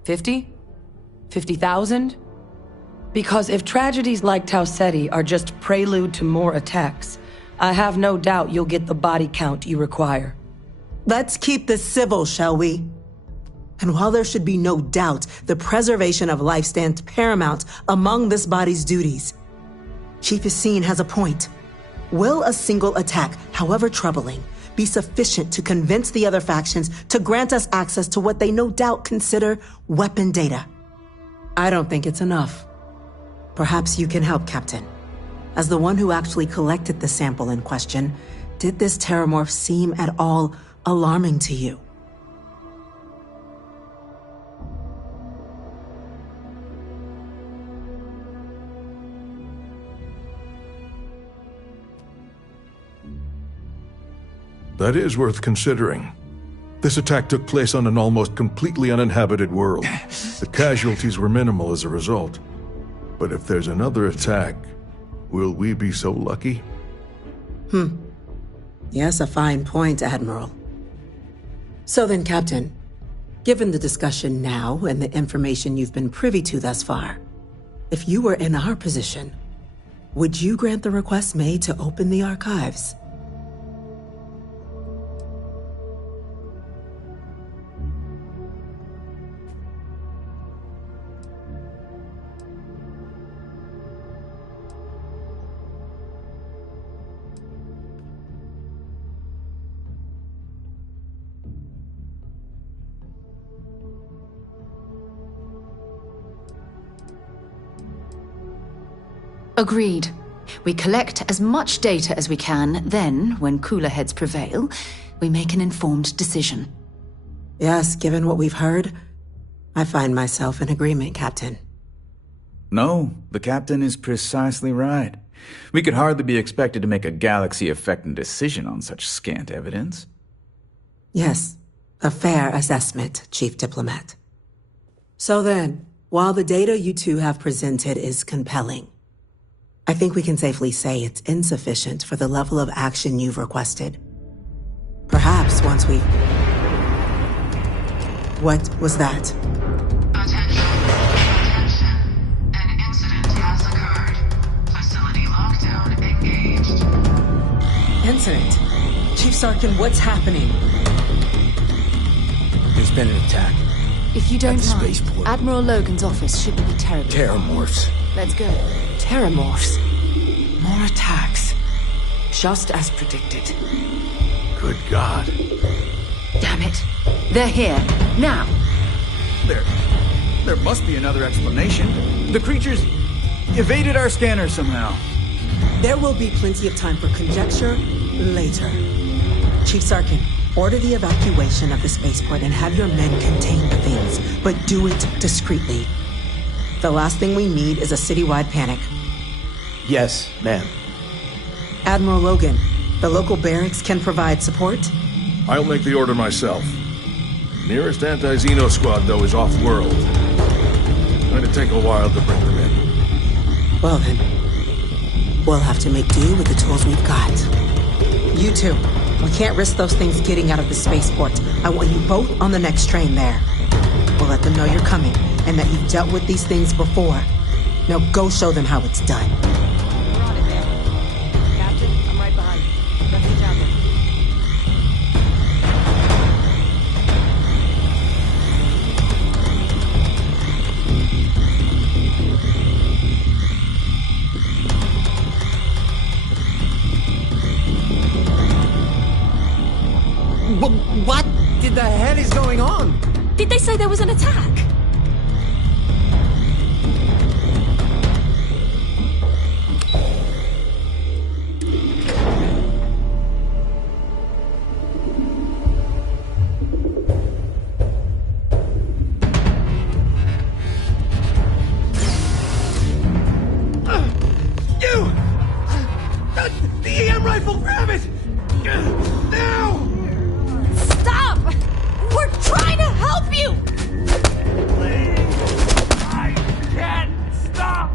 50? 50,000? Because if tragedies like Tau Ceti are just prelude to more attacks, I have no doubt you'll get the body count you require. Let's keep this civil, shall we? And while there should be no doubt the preservation of life stands paramount among this body's duties, Chief Yassine has a point. Will a single attack, however troubling, be sufficient to convince the other factions to grant us access to what they no doubt consider weapon data? I don't think it's enough. Perhaps you can help, Captain. As the one who actually collected the sample in question, did this Terramorph seem at all alarming to you? That is worth considering. This attack took place on an almost completely uninhabited world. The casualties were minimal as a result. But if there's another attack, will we be so lucky? Yes, a fine point, Admiral. So then, Captain, given the discussion now and the information you've been privy to thus far, if you were in our position, would you grant the request made to open the archives? Agreed. We collect as much data as we can, then, when cooler heads prevail, we make an informed decision. Yes, given what we've heard, I find myself in agreement, Captain. No, the Captain is precisely right. We could hardly be expected to make a galaxy-affecting decision on such scant evidence. Yes, a fair assessment, Chief Diplomat. So then, while the data you two have presented is compelling, I think we can safely say it's insufficient for the level of action you've requested. Perhaps once we... What was that? Attention. An incident has occurred. Facility lockdown engaged. Incident? Chief Sarkin, what's happening? There's been an attack. If you don't At the mind, spaceport. Admiral Logan's office shouldn't be terribly Terramorphs. Let's go. Terramorphs. More attacks. Just as predicted. Good God. Damn it. They're here. Now. There must be another explanation. The creatures evaded our scanner somehow. There will be plenty of time for conjecture later. Chief Sarkin, order the evacuation of the spaceport and have your men contain the things, but do it discreetly. The last thing we need is a citywide panic. Yes, ma'am. Admiral Logan, the local barracks can provide support? I'll make the order myself. Nearest anti-Xeno squad, though, is off-world. Going to take a while to bring them in. Well then, we'll have to make do with the tools we've got. You two, we can't risk those things getting out of the spaceport. I want you both on the next train there. We'll let them know you're coming and that you've dealt with these things before. Now go show them how it's done. We're on it, man. Captain, I'm right behind you. Message out there. What the hell is going on? Did they say there was an attack? The EM rifle, grab it! Now! Stop! We're trying to help you! Please! I can't stop!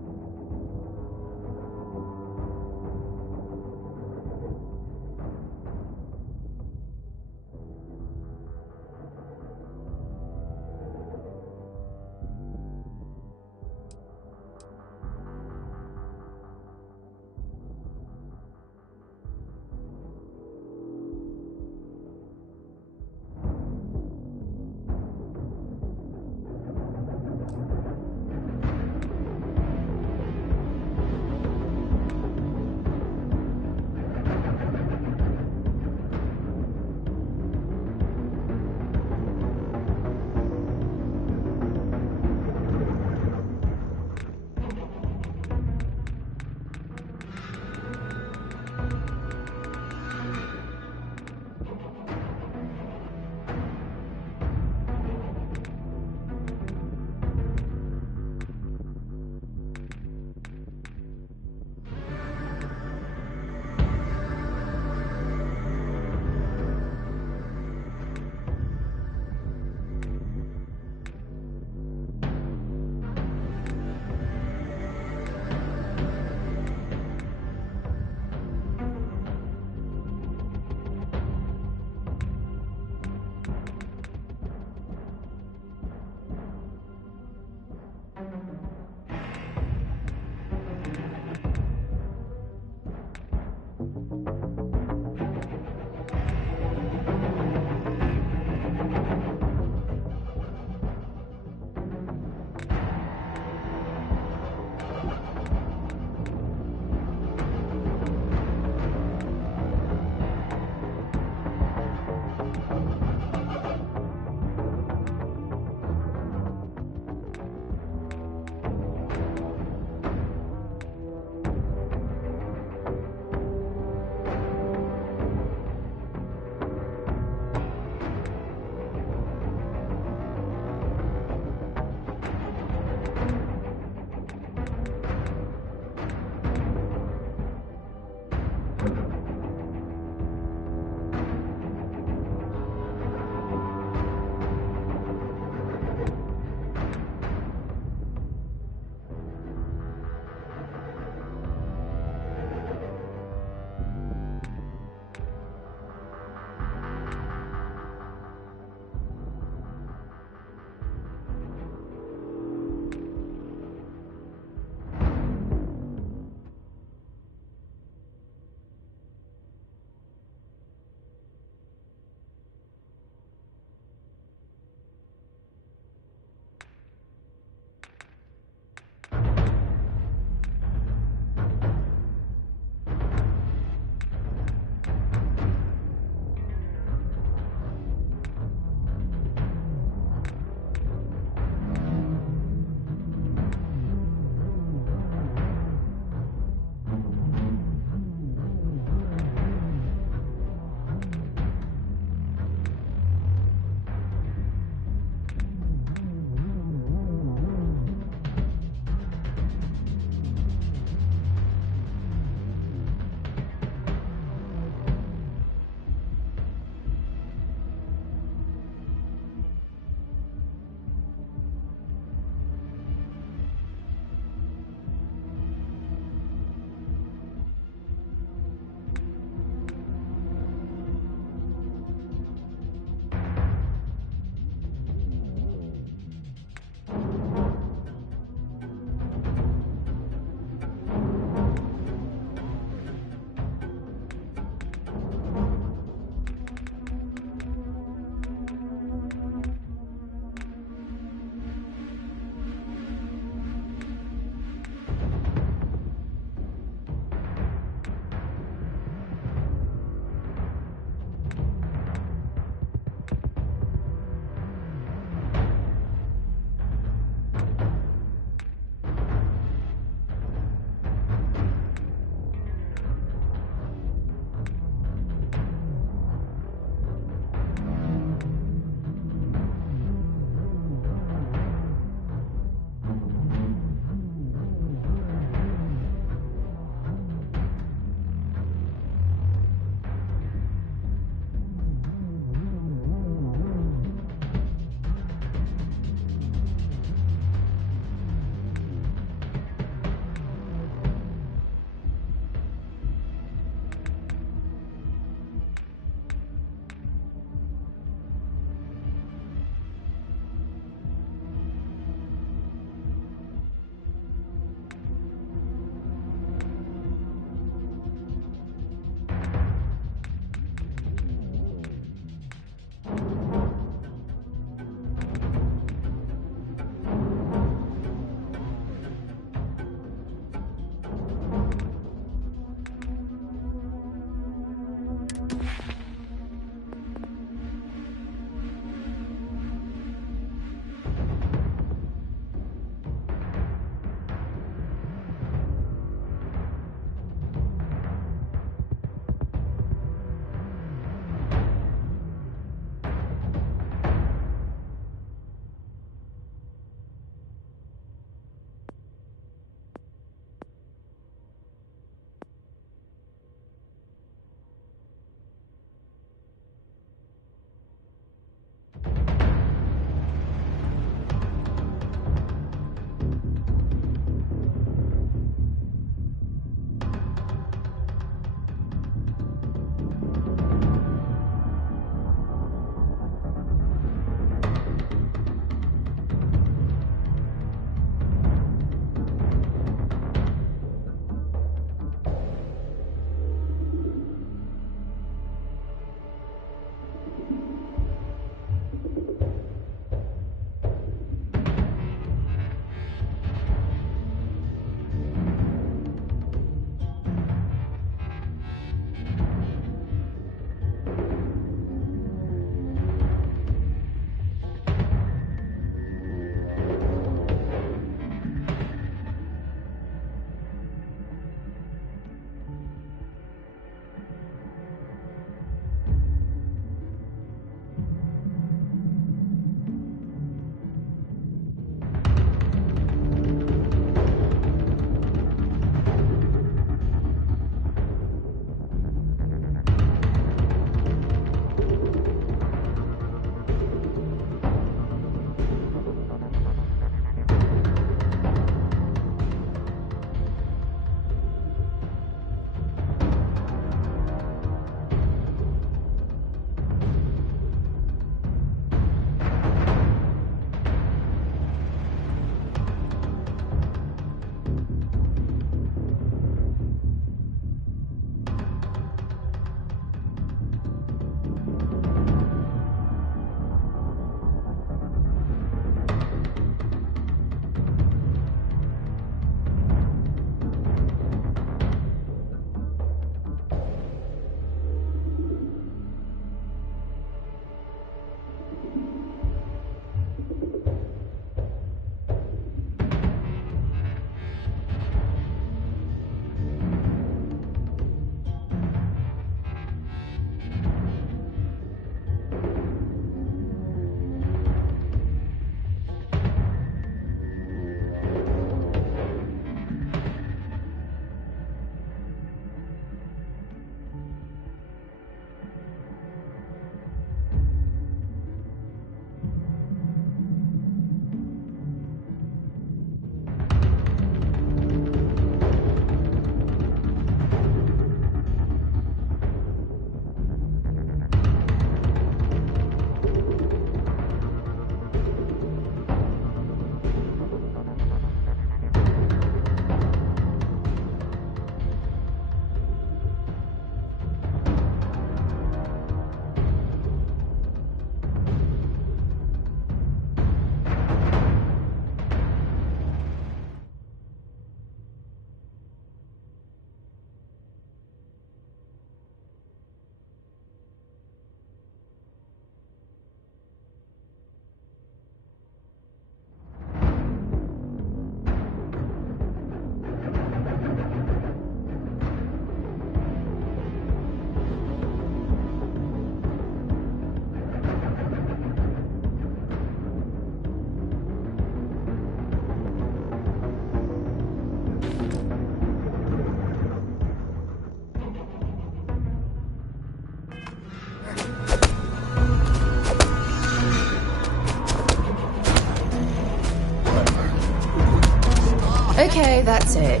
Okay, that's it.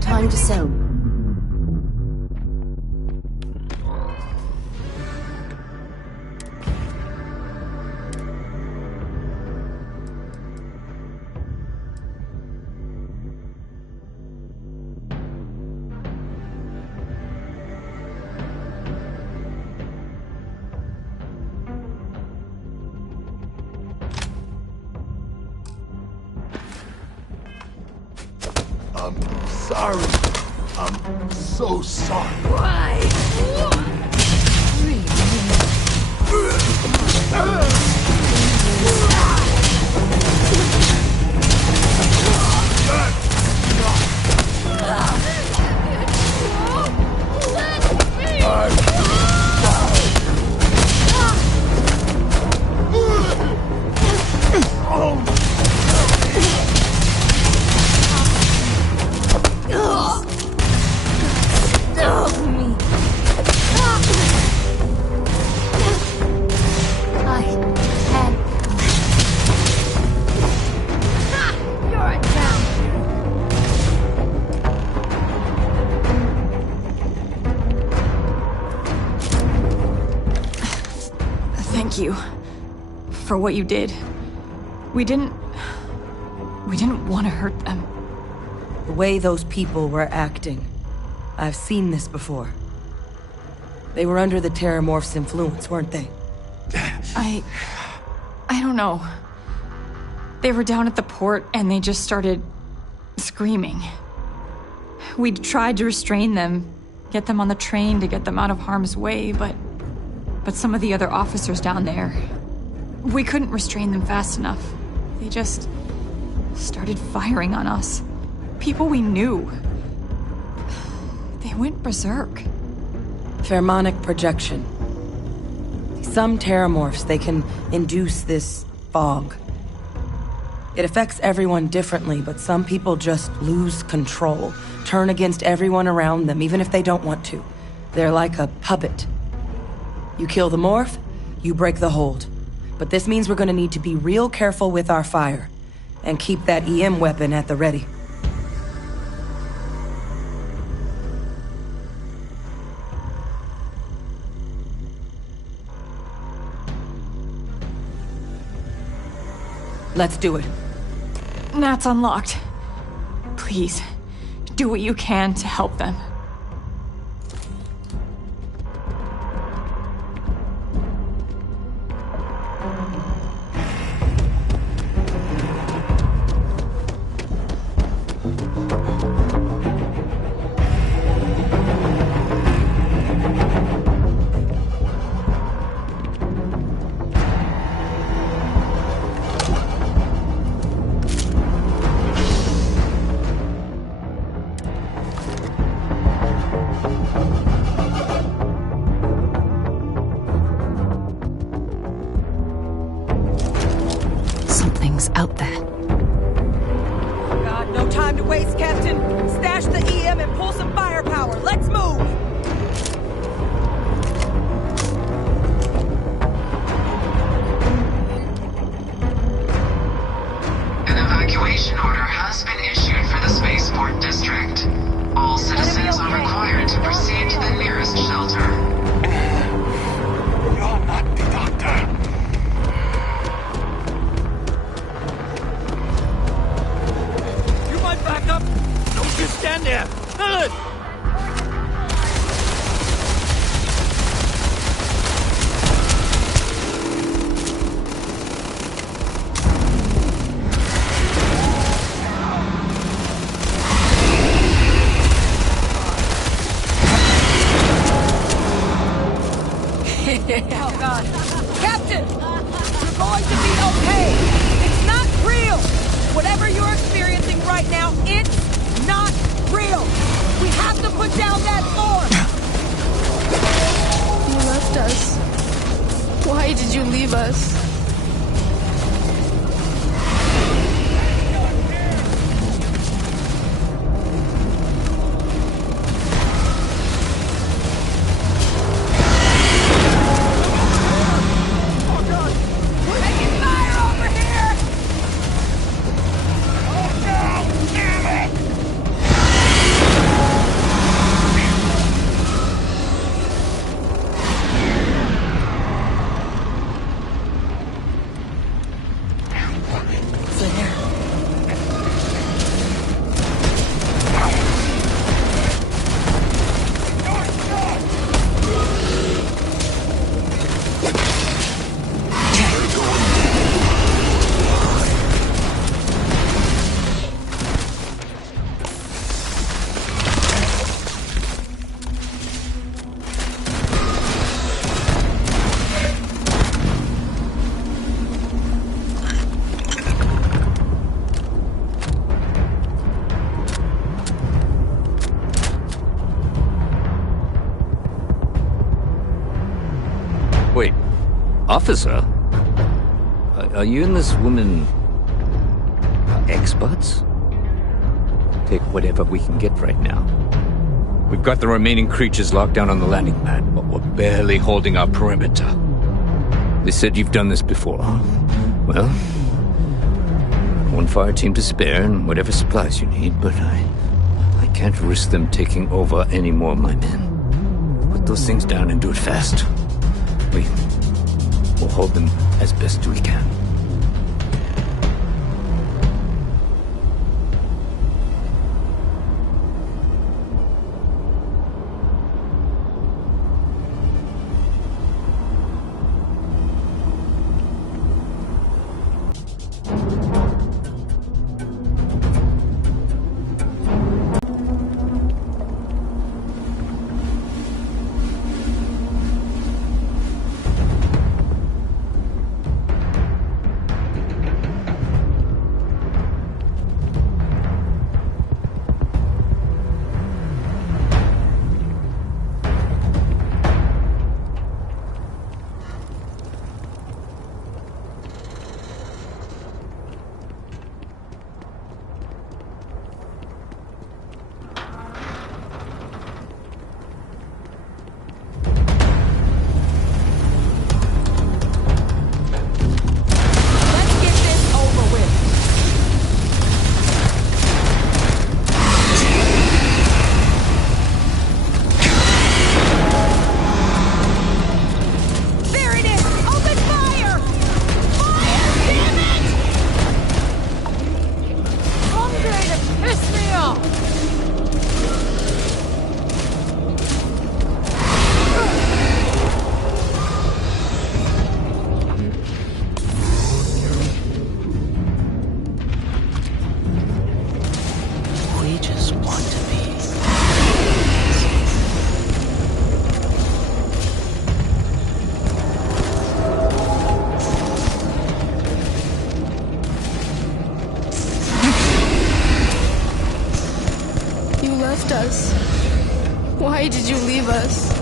Time to sell. I'm sorry. I'm so sorry. Thank you for what you did. We didn't want to hurt them. The way those people were acting, I've seen this before. They were under the Terramorph's influence, weren't they? I don't know. They were down at the port and they just started screaming. We tried to restrain them, get them on the train to get them out of harm's way, but some of the other officers down there, we couldn't restrain them fast enough. They just started firing on us. People we knew. They went berserk. Pheromonic projection. Some Terramorphs, they can induce this fog. It affects everyone differently, but some people just lose control, turn against everyone around them, even if they don't want to. They're like a puppet. You kill the morph, you break the hold. But this means we're gonna need to be real careful with our fire, and keep that EM weapon at the ready. Let's do it. Nat's unlocked. Please, do what you can to help them. Something's out there. God, no time to waste, Captain. Stash the EM and pull some firepower. Let's move! An evacuation order has been issued for the Spaceport District. All citizens are required to proceed to the nearest shelter. You're not the doctor. Back up! Don't just stand there! Helen! Oh, God. Captain! You're going to be okay! It's not real! Whatever you're experiencing right now, it's not real! We have Officer? Are you and this woman experts? Take whatever we can get right now. We've got the remaining creatures locked down on the landing pad, but we're barely holding our perimeter. They said you've done this before. Well, one fire team to spare and whatever supplies you need, but I can't risk them taking over any more of my men. Put those things down and do it fast. We'll hold them as best we can. Why did you leave us?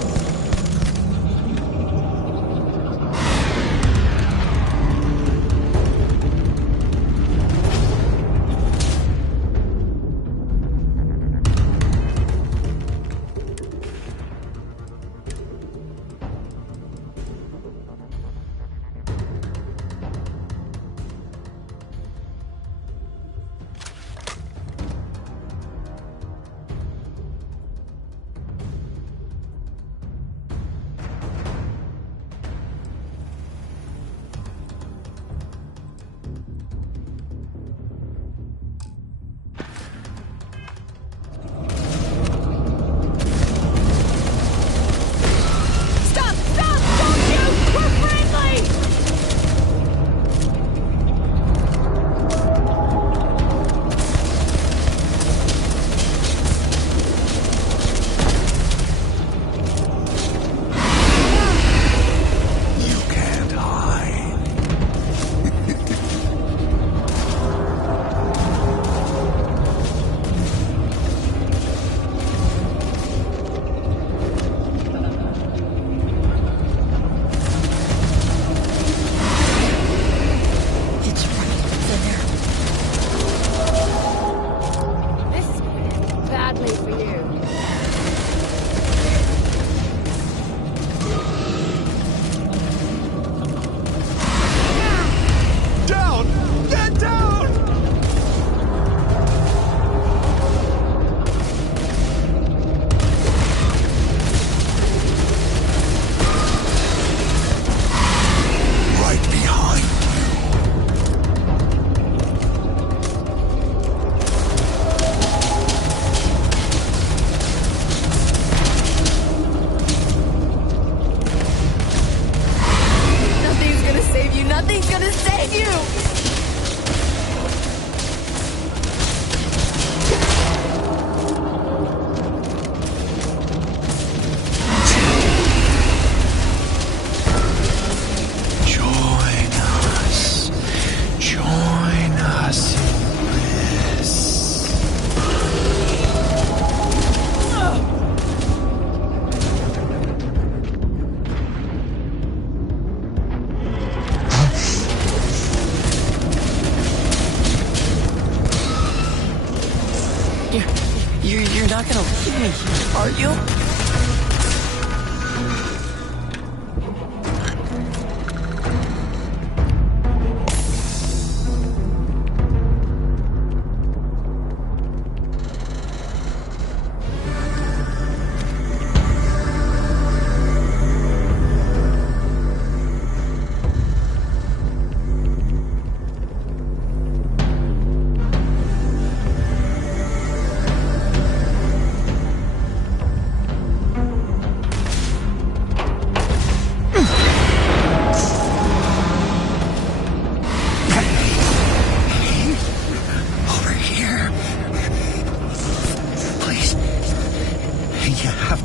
You're not gonna leave me, are you?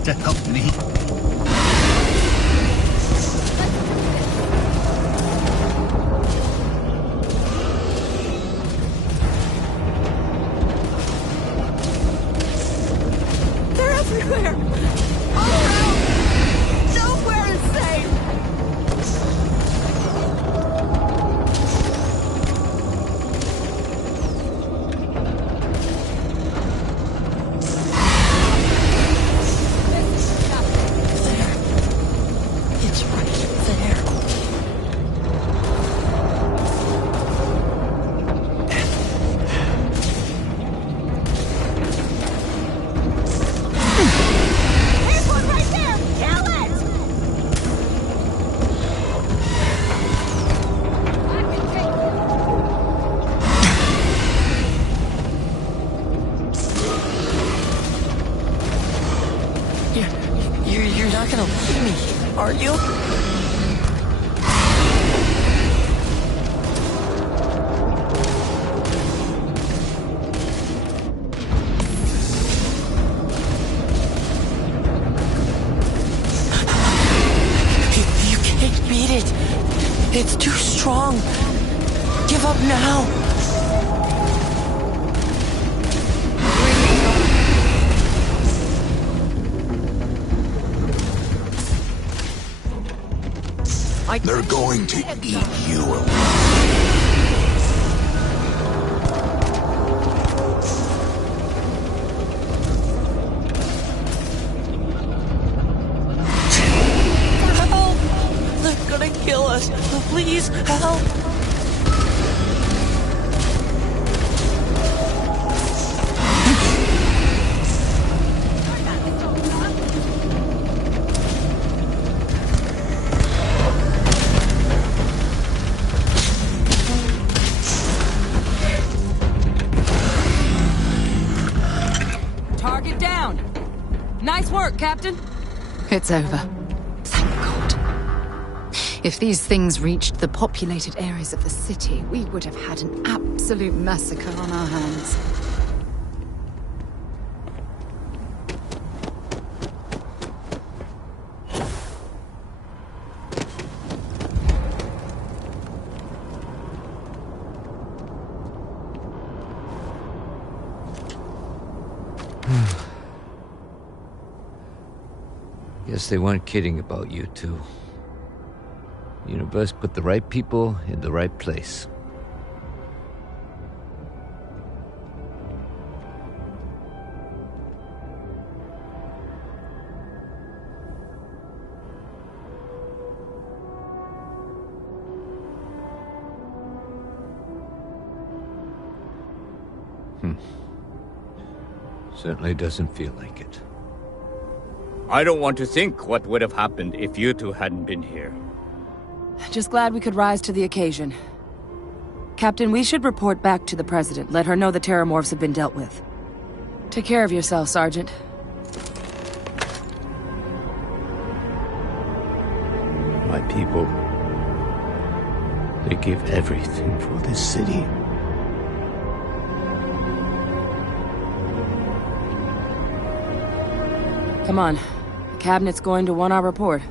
To help me. They're everywhere! All around! Nowhere is safe! You're not gonna leave me, are you? You can't beat it. It's too strong. Give up now. They're going to eat you alive. Help! They're gonna kill us. Please, help! Nice work, Captain. It's over. Thank God. If these things reached the populated areas of the city, we would have had an absolute massacre on our hands. Guess they weren't kidding about you two. The universe put the right people in the right place. Certainly doesn't feel like it. I don't want to think what would have happened if you two hadn't been here. Just glad we could rise to the occasion. Captain, we should report back to the President. Let her know the Terramorphs have been dealt with. Take care of yourself, Sergeant. My people, they give everything for this city. Come on. The Cabinet's going to want our report.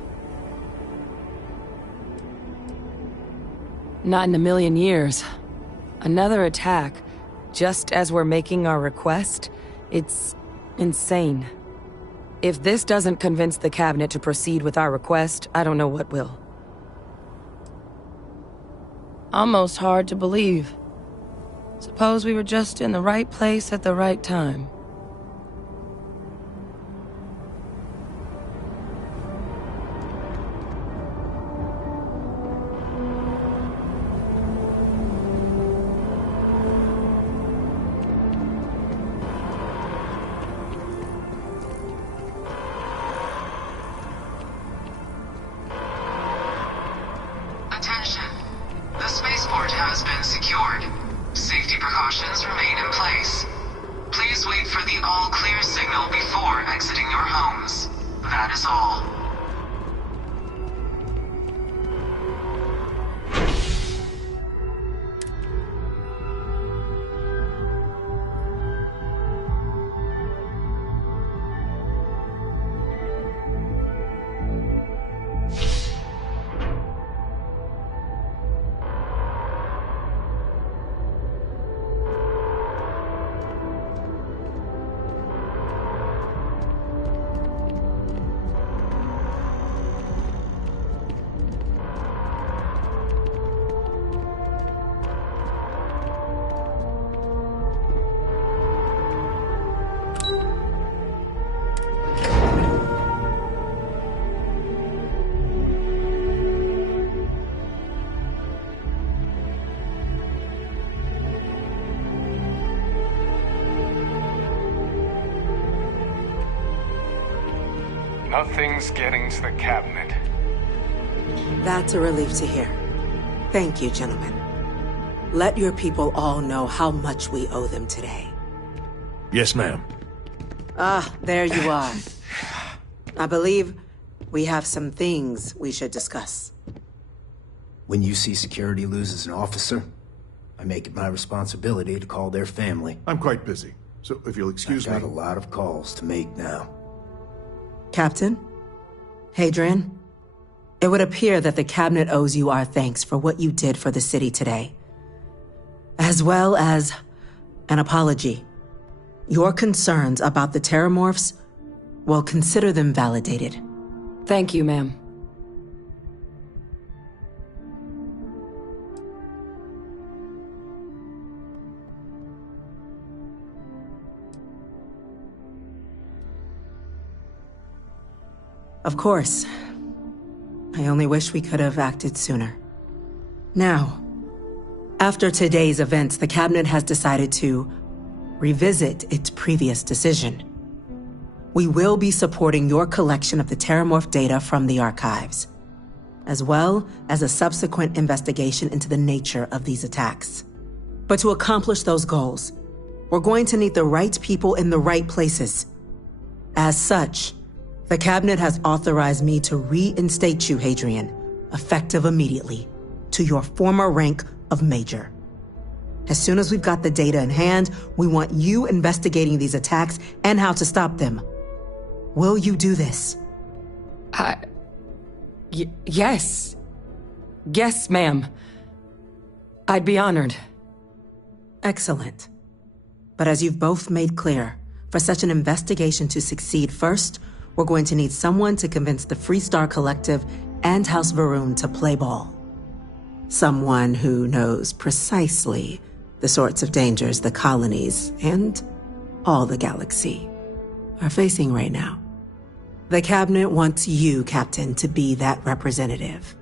Not in a million years. Another attack, just as we're making our request? It's insane. If this doesn't convince the Cabinet to proceed with our request, I don't know what will. Almost hard to believe. Suppose we were just in the right place at the right time. precautions remain in place. Please wait for the all-clear signal before exiting your homes. That is all. Nothing's getting to the cabinet. That's a relief to hear. Thank you, gentlemen. Let your people all know how much we owe them today. Yes, ma'am. Ah, there you are. I believe we have some things we should discuss. When you see security loses an officer, I make it my responsibility to call their family. I'm quite busy, so if you'll excuse me... I've got a lot of calls to make now. Captain? Hadrian? It would appear that the Cabinet owes you our thanks for what you did for the city today. As well as an apology. Your concerns about the Terramorphs, well, consider them validated. Thank you, ma'am. Of course. I only wish we could have acted sooner. Now, after today's events, the Cabinet has decided to revisit its previous decision. We will be supporting your collection of the Terramorph data from the archives, as well as a subsequent investigation into the nature of these attacks. But to accomplish those goals, we're going to need the right people in the right places. As such, the Cabinet has authorized me to reinstate you, Hadrian, effective immediately, to your former rank of Major. As soon as we've got the data in hand, we want you investigating these attacks and how to stop them. Will you do this? Yes. Yes, ma'am. I'd be honored. Excellent. But as you've both made clear, for such an investigation to succeed, first, we're going to need someone to convince the Freestar Collective and House Va'ruun to play ball. Someone who knows precisely the sorts of dangers the colonies and all the galaxy are facing right now. The Cabinet wants you, Captain, to be that representative.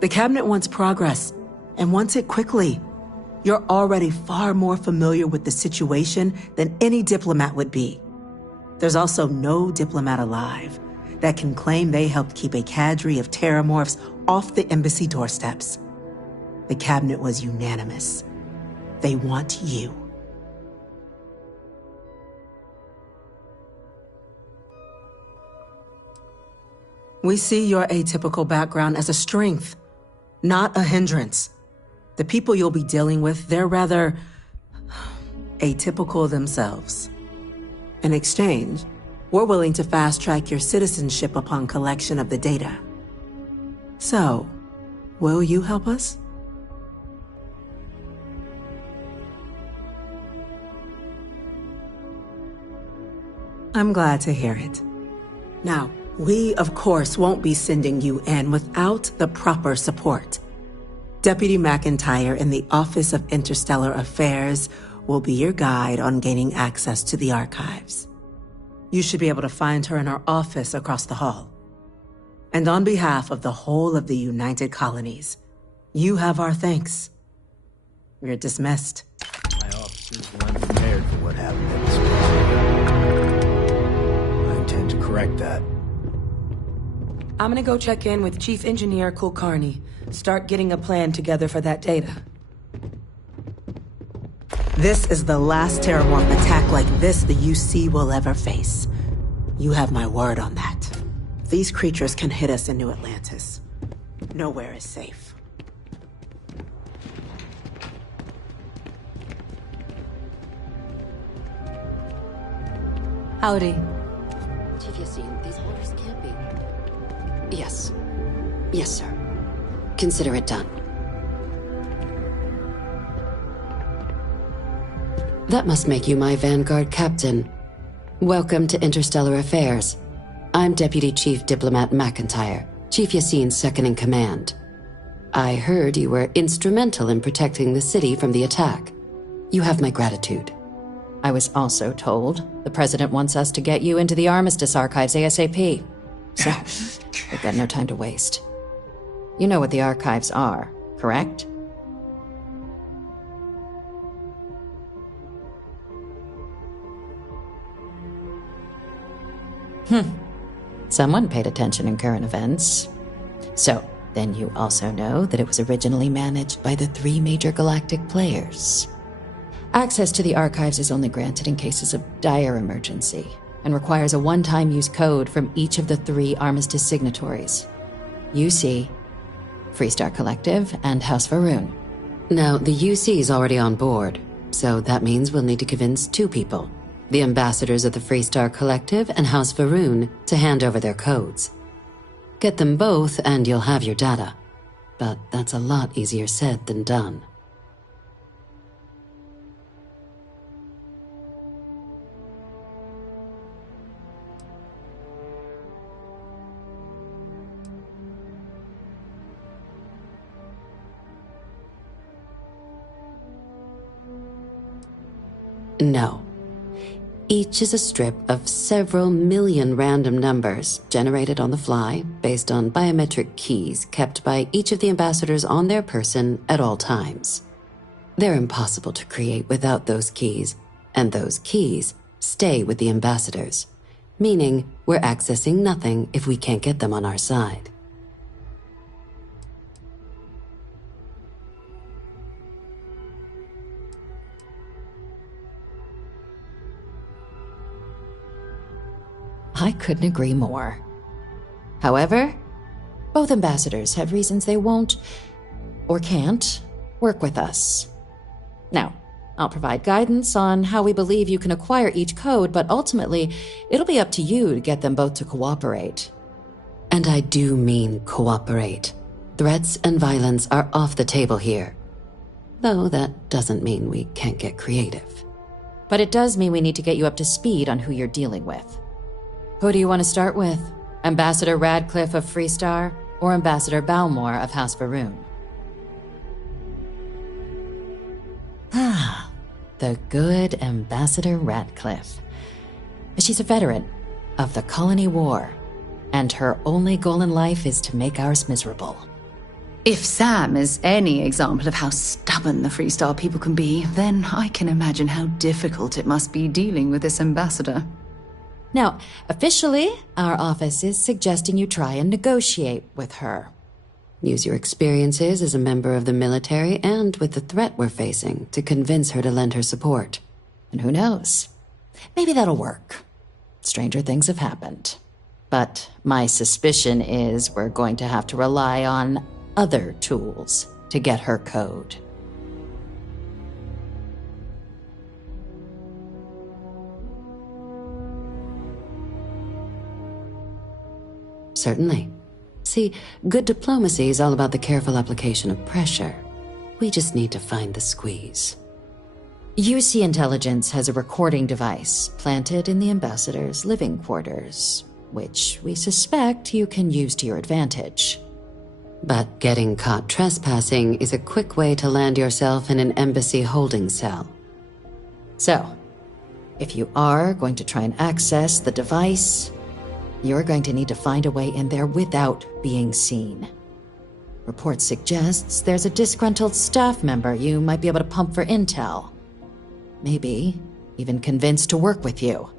The Cabinet wants progress, and wants it quickly. You're already far more familiar with the situation than any diplomat would be. There's also no diplomat alive that can claim they helped keep a cadre of Terramorphs off the embassy doorsteps. The Cabinet was unanimous. They want you. We see your atypical background as a strength, not a hindrance. The people you'll be dealing with, they're rather atypical themselves. In exchange, we're willing to fast-track your citizenship upon collection of the data. So, will you help us? I'm glad to hear it. Now, we, of course, won't be sending you in without the proper support. Deputy McIntyre in the Office of Interstellar Affairs will be your guide on gaining access to the archives. You should be able to find her in her office across the hall. And on behalf of the whole of the United Colonies, you have our thanks. You're dismissed. My officers were unprepared for what happened at the spaceport. I intend to correct that. I'm gonna go check in with Chief Engineer Kulkarni. Start getting a plan together for that data. This is the last terramorph attack like this the UC will ever face. You have my word on that. These creatures can hit us in New Atlantis. Nowhere is safe. Howdy. Chief Yassine, these orders can't be... Yes. Yes, sir. Consider it done. That must make you my Vanguard captain. Welcome to Interstellar Affairs. I'm Deputy Chief Diplomat McIntyre, Chief Yassine's second-in-command. I heard you were instrumental in protecting the city from the attack. You have my gratitude. I was also told the President wants us to get you into the Armistice archives ASAP. So, we've got no time to waste. You know what the archives are, correct? Someone paid attention in current events. So, then you also know that it was originally managed by the 3 major galactic players. Access to the archives is only granted in cases of dire emergency, and requires a one-time use code from each of the 3 Armistice signatories. UC, Freestar Collective, and House Va'ruun. Now, the UC is already on board, so that means we'll need to convince 2 people. The ambassadors of the Freestar Collective and House Va'ruun to hand over their codes. Get them both and you'll have your data. But that's a lot easier said than done. No. Each is a strip of several million random numbers generated on the fly based on biometric keys kept by each of the ambassadors on their person at all times. They're impossible to create without those keys, and those keys stay with the ambassadors, meaning we're accessing nothing if we can't get them on our side. I couldn't agree more. However, both ambassadors have reasons they won't, or can't, work with us. Now, I'll provide guidance on how we believe you can acquire each code, but ultimately, it'll be up to you to get them both to cooperate. And I do mean cooperate. Threats and violence are off the table here. Though that doesn't mean we can't get creative. But it does mean we need to get you up to speed on who you're dealing with. Who do you want to start with? Ambassador Radcliffe of Freestar, or Ambassador Balmore of House Va'ruun? Ah, the good Ambassador Radcliffe. She's a veteran of the Colony War, and her only goal in life is to make ours miserable. If Sam is any example of how stubborn the Freestar people can be, then I can imagine how difficult it must be dealing with this ambassador. Now, officially, our office is suggesting you try and negotiate with her. Use your experiences as a member of the military and with the threat we're facing to convince her to lend her support. And who knows? Maybe that'll work. Stranger things have happened. But my suspicion is we're going to have to rely on other tools to get her code. Certainly. See, good diplomacy is all about the careful application of pressure. We just need to find the squeeze. UC Intelligence has a recording device planted in the ambassador's living quarters, which we suspect you can use to your advantage. But getting caught trespassing is a quick way to land yourself in an embassy holding cell. So, if you are going to try and access the device, you're going to need to find a way in there without being seen. Report suggests there's a disgruntled staff member you might be able to pump for intel. Maybe even convince to work with you.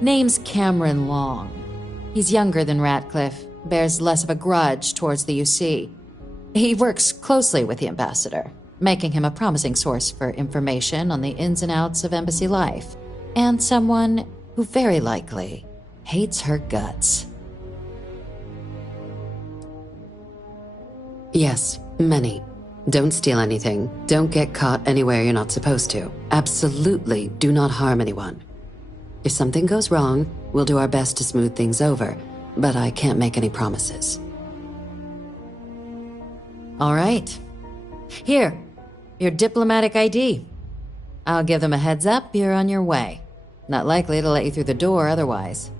Name's Cameron Long. He's younger than Ratcliffe, bears less of a grudge towards the UC. He works closely with the ambassador, making him a promising source for information on the ins and outs of embassy life, and someone who very likely hates her guts. Yes, many. Don't steal anything. Don't get caught anywhere you're not supposed to. Absolutely do not harm anyone. If something goes wrong, we'll do our best to smooth things over, but I can't make any promises. All right. Here, your diplomatic ID. I'll give them a heads up you're on your way. Not likely to let you through the door otherwise.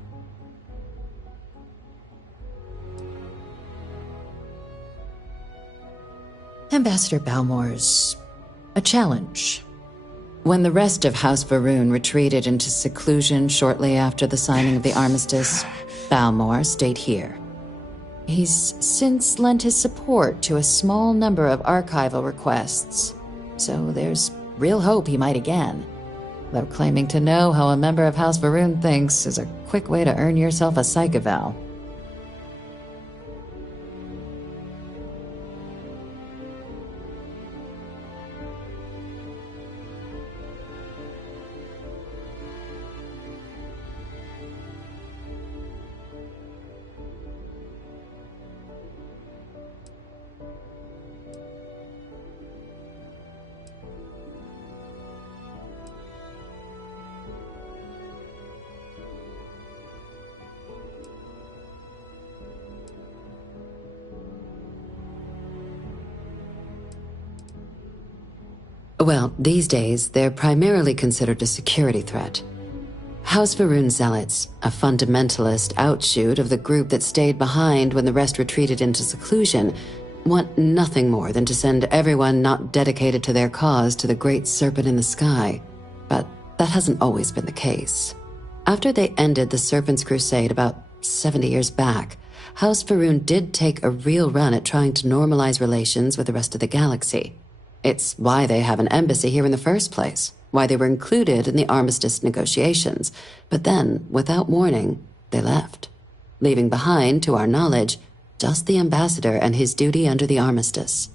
Ambassador Balmore's a challenge. When the rest of House Va'ruun retreated into seclusion shortly after the signing of the armistice, Balmore stayed here. He's since lent his support to a small number of archival requests, so there's real hope he might again. Though claiming to know how a member of House Va'ruun thinks is a quick way to earn yourself a psych eval. Well, these days, they're primarily considered a security threat. House Va'ruun Zealots, a fundamentalist outshoot of the group that stayed behind when the rest retreated into seclusion, want nothing more than to send everyone not dedicated to their cause to the Great Serpent in the Sky. But that hasn't always been the case. After they ended the Serpent's Crusade about 70 years back, House Va'ruun did take a real run at trying to normalize relations with the rest of the galaxy. It's why they have an embassy here in the first place, why they were included in the armistice negotiations. But then, without warning, they left, leaving behind, to our knowledge, just the ambassador and his duty under the armistice.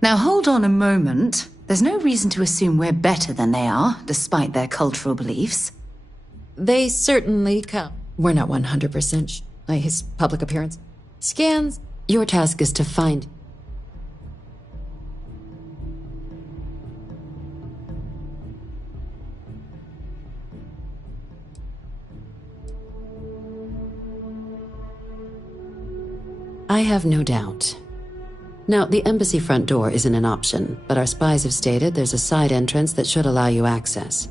Now hold on a moment. There's no reason to assume we're better than they are, despite their cultural beliefs. They certainly come. We're not 100% his public appearance. Scans. Your task is to find... I have no doubt. Now, the embassy front door isn't an option, but our spies have stated there's a side entrance that should allow you access.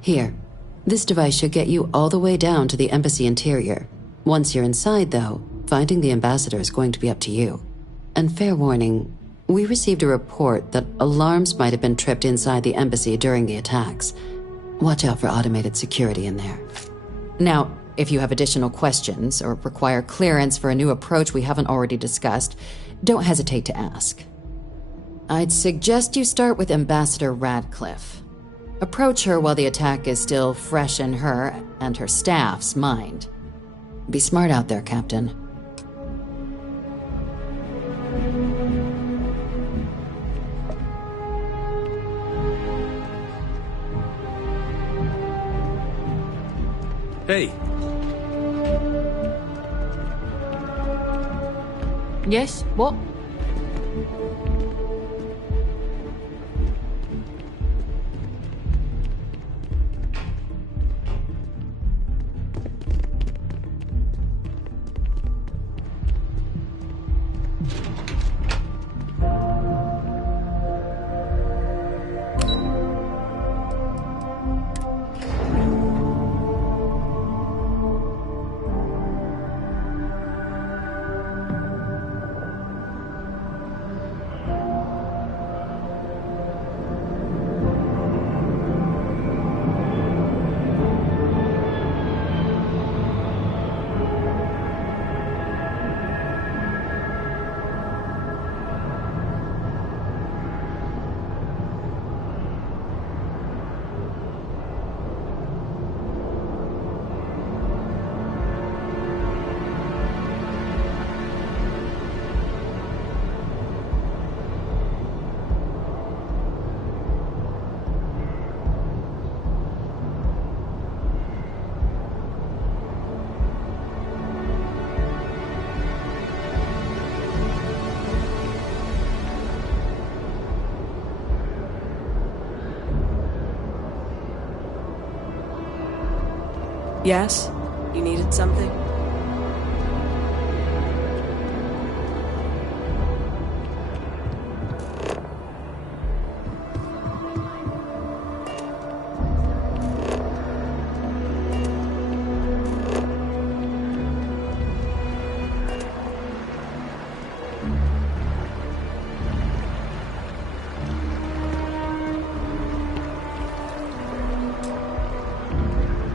Here, this device should get you all the way down to the embassy interior. Once you're inside, though, finding the ambassador is going to be up to you. And fair warning, we received a report that alarms might have been tripped inside the embassy during the attacks. Watch out for automated security in there. Now, if you have additional questions or require clearance for a new approach we haven't already discussed, don't hesitate to ask. I'd suggest you start with Ambassador Ratcliffe. Approach her while the attack is still fresh in her and her staff's mind. Be smart out there, Captain. Hey. Yes? What? Yes? You needed something?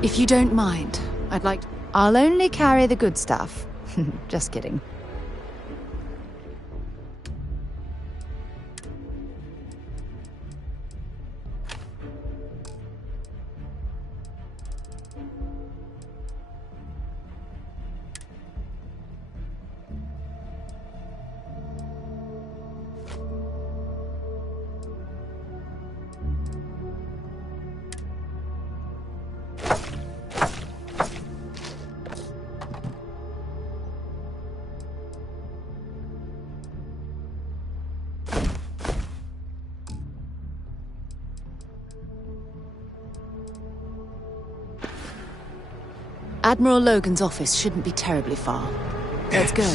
If you don't mind, I'd like... I'll only carry the good stuff. Just kidding. Admiral Logan's office shouldn't be terribly far. Let's go.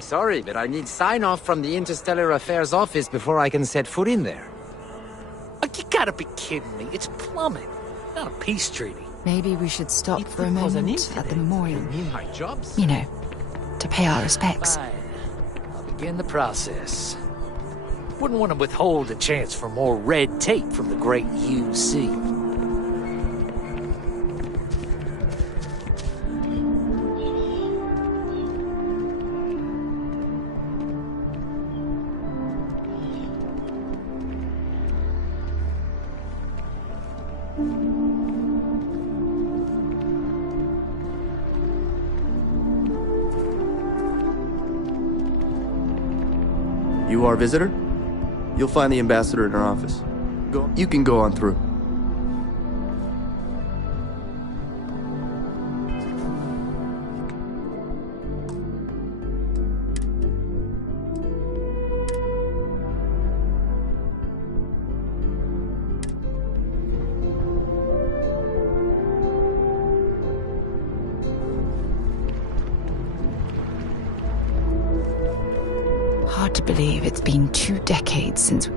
Sorry, but I need sign-off from the Interstellar Affairs office before I can set foot in there. Oh, you gotta be kidding me. It's plumbing, not a peace treaty. Maybe we should stop for a moment at the memorial. My jobs? You know, to pay our respects. Fine. I'll begin the process. Wouldn't want to withhold a chance for more red tape from the great UC. You are a visitor? You'll find the ambassador in our office. You can go on through. Hard to believe it's been 2 decades since...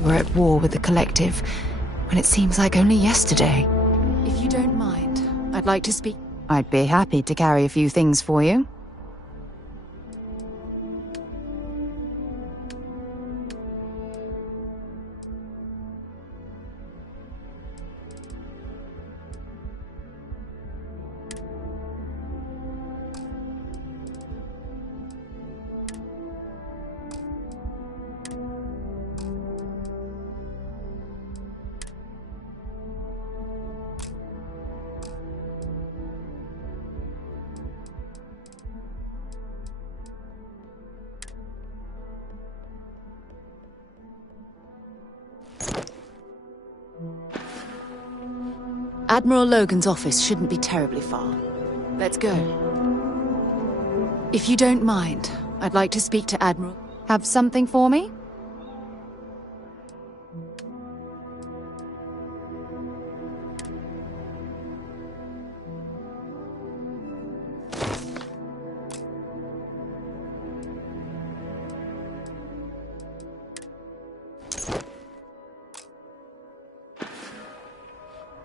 We're at war with the Collective, when it seems like only yesterday. If you don't mind, I'd like to speak... I'd be happy to carry a few things for you. Admiral Logan's office shouldn't be terribly far. Let's go. If you don't mind, I'd like to speak to Admiral... Have something for me?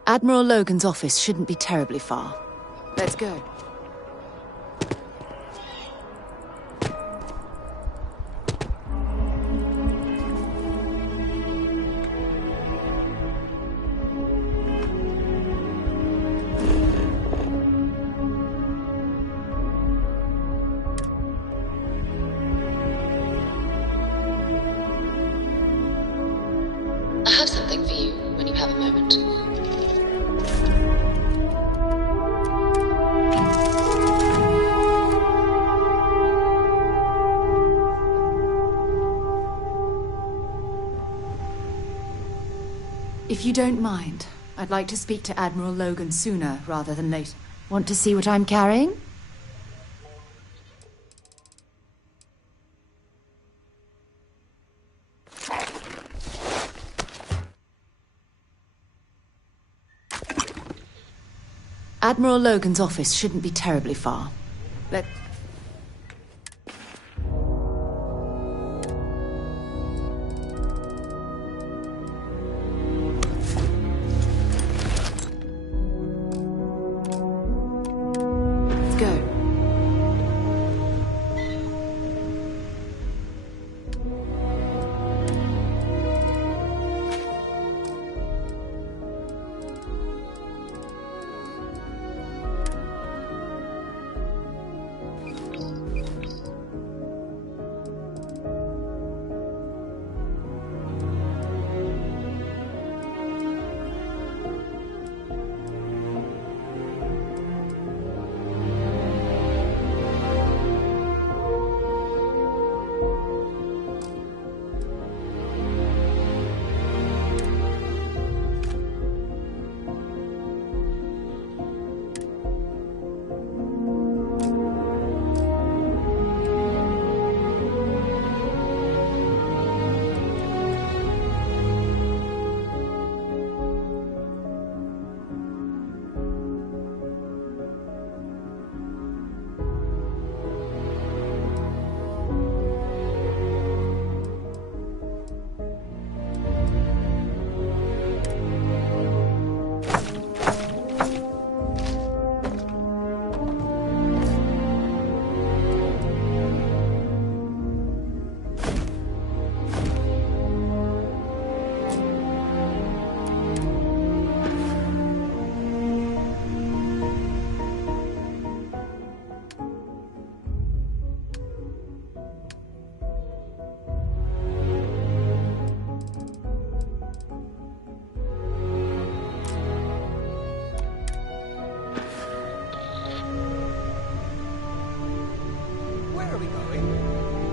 Admiral Logan's office shouldn't be terribly far. Let's go. I have something for you when you have a moment. If you don't mind, I'd like to speak to Admiral Logan sooner rather than later. Want to see what I'm carrying? Admiral Logan's office shouldn't be terribly far. Let's go.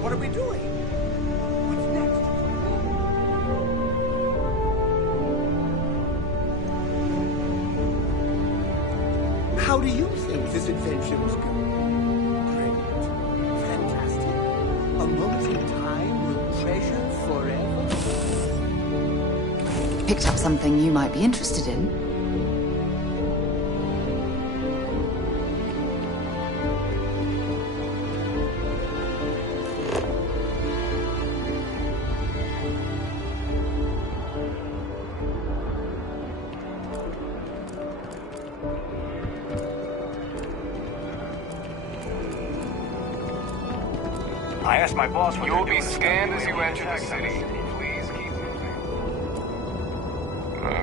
What are we doing? What's next? How do you think this adventure is going? Great. Fantastic. A moment in time we'll treasure forever. Picked up something you might be interested in. I asked my boss what you'll be scanned as you enter the city. Please keep moving.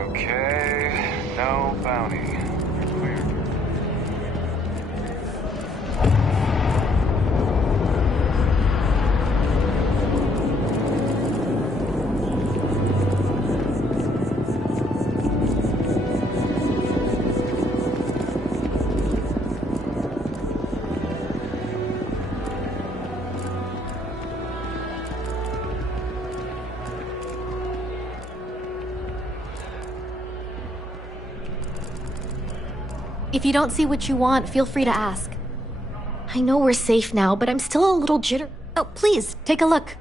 Okay, no bounty. Clear. If you don't see what you want, feel free to ask. I know we're safe now, but I'm still a little jitter. Oh, please, take a look.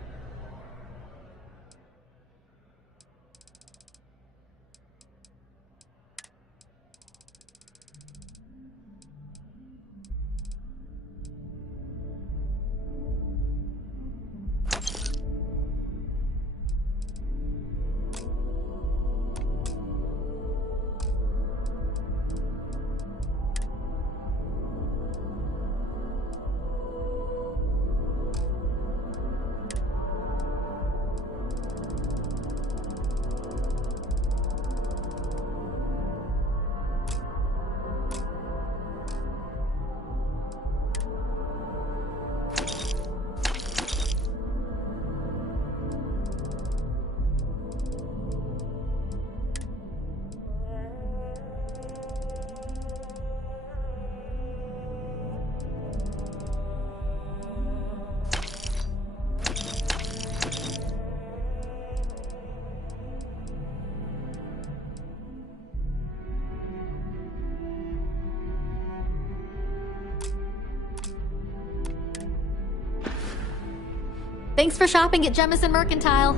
Thanks for shopping at Jemison Mercantile.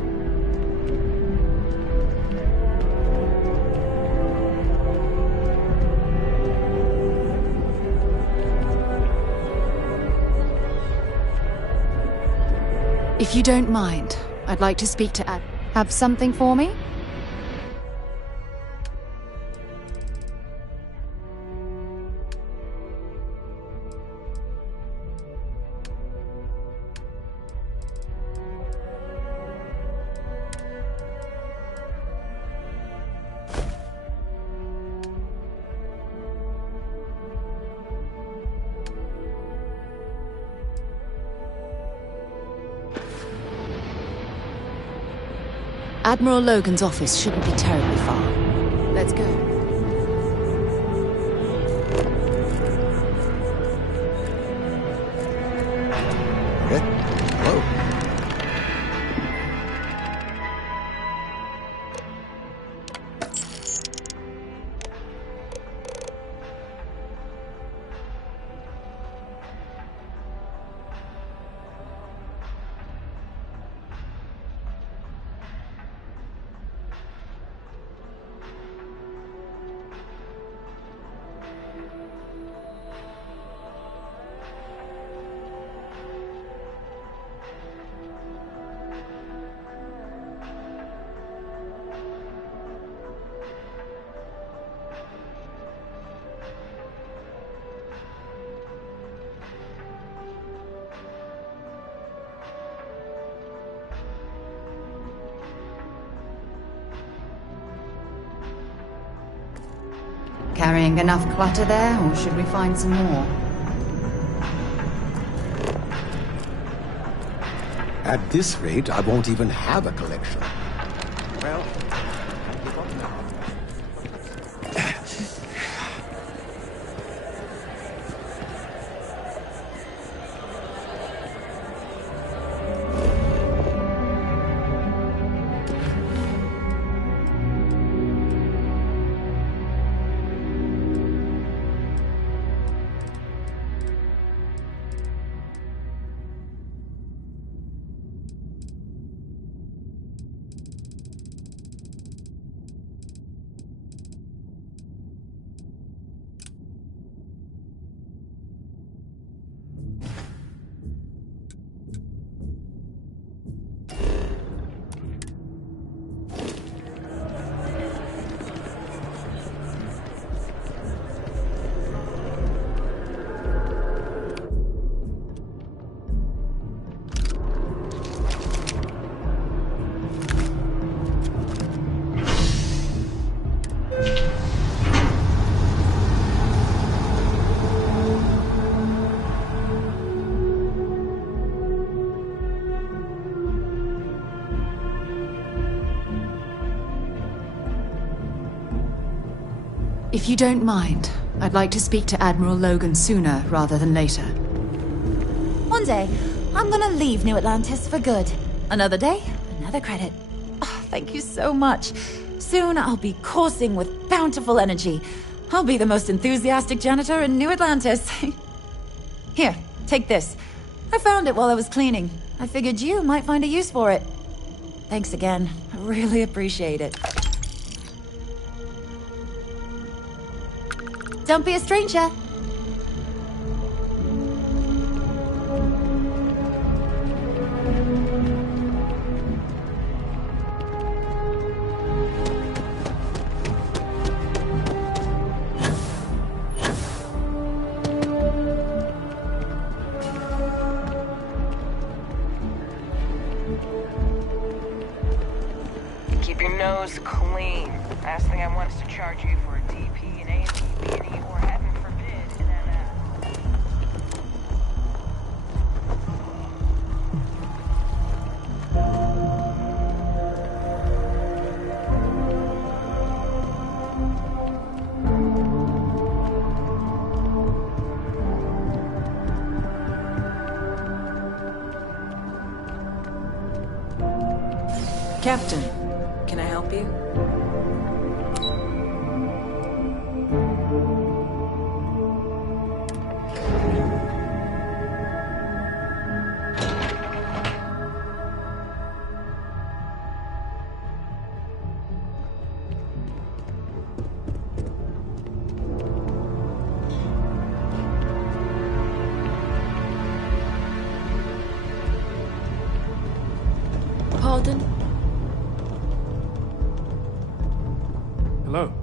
If you don't mind, I'd like to speak to Ad. Have something for me? Admiral Logan's office shouldn't be terribly far. Let's go. Hello. Carrying enough clutter there, or should we find some more? At this rate, I won't even have a collection. Well, give up now. If you don't mind, I'd like to speak to Admiral Logan sooner rather than later. One day, I'm gonna leave New Atlantis for good. Another day, another credit. Oh, thank you so much. Soon I'll be coursing with bountiful energy. I'll be the most enthusiastic janitor in New Atlantis. Here, take this. I found it while I was cleaning. I figured you might find a use for it. Thanks again. I really appreciate it. Don't be a stranger. Keep your nose clean. Last thing I want is to charge you for a DP and AMPB or heaven forbid an Captain, can I help you? Pardon? Hello.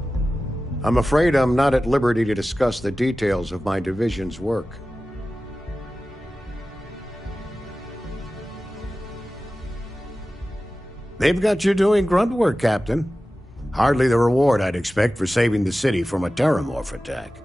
I'm afraid I'm not at liberty to discuss the details of my division's work. They've got you doing grunt work, Captain. Hardly the reward I'd expect for saving the city from a Terramorph attack.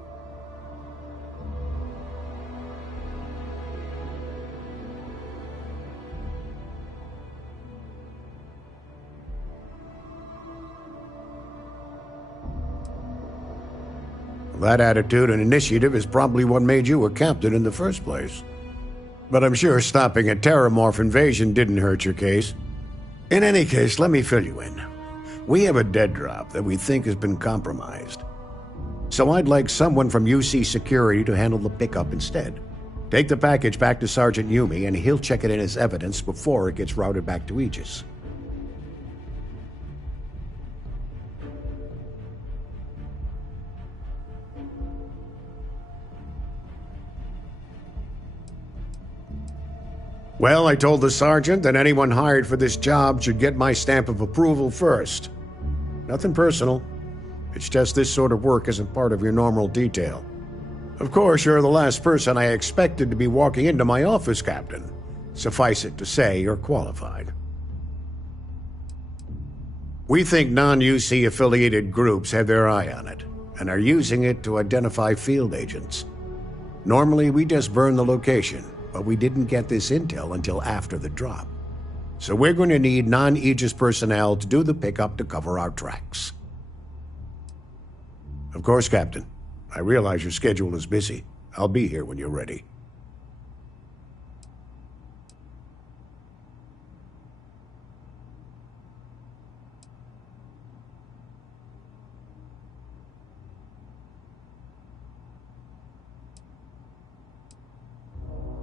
That attitude and initiative is probably what made you a captain in the first place. But I'm sure stopping a Terramorph invasion didn't hurt your case. In any case, let me fill you in. We have a dead drop that we think has been compromised. So I'd like someone from UC Security to handle the pickup instead. Take the package back to Sergeant Yumi and he'll check it in as evidence before it gets routed back to Aegis. Well, I told the sergeant that anyone hired for this job should get my stamp of approval first. Nothing personal. It's just this sort of work isn't part of your normal detail. Of course, you're the last person I expected to be walking into my office, Captain. Suffice it to say, you're qualified. We think non-UC affiliated groups have their eye on it, and are using it to identify field agents. Normally, we just burn the location, but we didn't get this intel until after the drop. So we're going to need non-Aegis personnel to do the pickup to cover our tracks. Of course, Captain. I realize your schedule is busy. I'll be here when you're ready.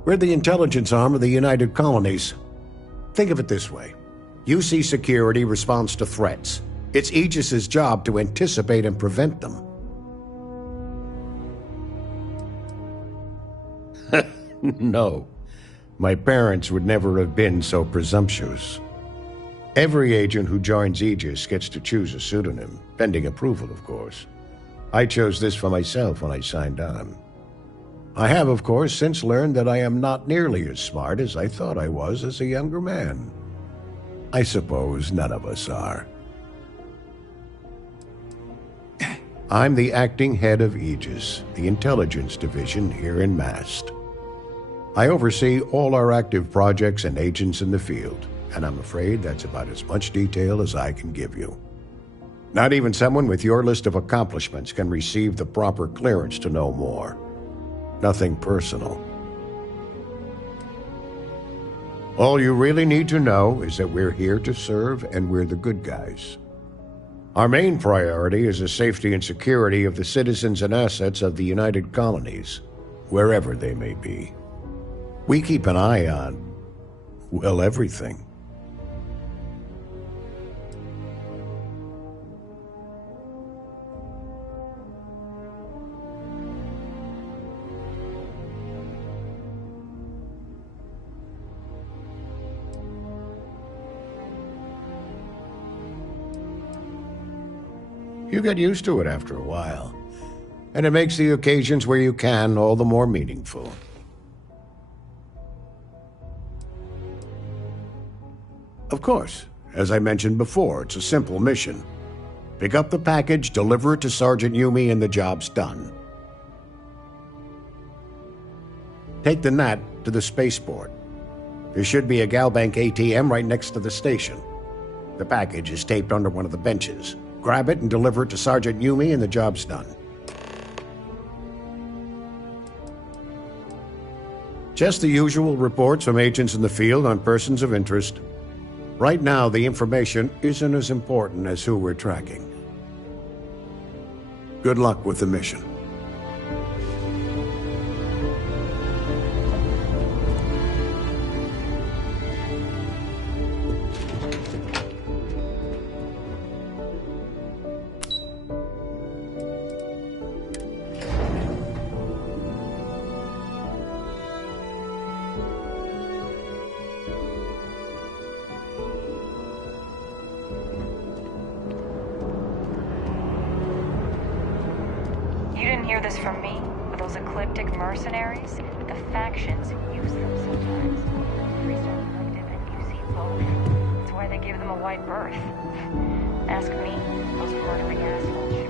We're the intelligence arm of the United Colonies. Think of it this way. UC Security responds to threats. It's Aegis's job to anticipate and prevent them. No. My parents would never have been so presumptuous. Every agent who joins Aegis gets to choose a pseudonym, pending approval, of course. I chose this for myself when I signed on. I have, of course, since learned that I am not nearly as smart as I thought I was as a younger man. I suppose none of us are. I'm the acting head of Aegis, the intelligence division here in Mast. I oversee all our active projects and agents in the field, and I'm afraid that's about as much detail as I can give you. Not even someone with your list of accomplishments can receive the proper clearance to know more. Nothing personal. All you really need to know is that we're here to serve and we're the good guys. Our main priority is the safety and security of the citizens and assets of the United Colonies, wherever they may be. We keep an eye on, well, everything. You get used to it after a while, and it makes the occasions where you can all the more meaningful. Of course, as I mentioned before, it's a simple mission. Pick up the package, deliver it to Sergeant Yumi, and the job's done. Take the Nat to the spaceport. There should be a Galbank ATM right next to the station. The package is taped under one of the benches. Grab it and deliver it to Sergeant Yumi, and the job's done. Just the usual reports from agents in the field on persons of interest. Right now, the information isn't as important as who we're tracking. Good luck with the mission. hear this from me, but those ecliptic mercenaries, the factions use them sometimes. Freestyle Collective and UC both. That's why they give them a wide berth. Ask me, those murdering assholes should.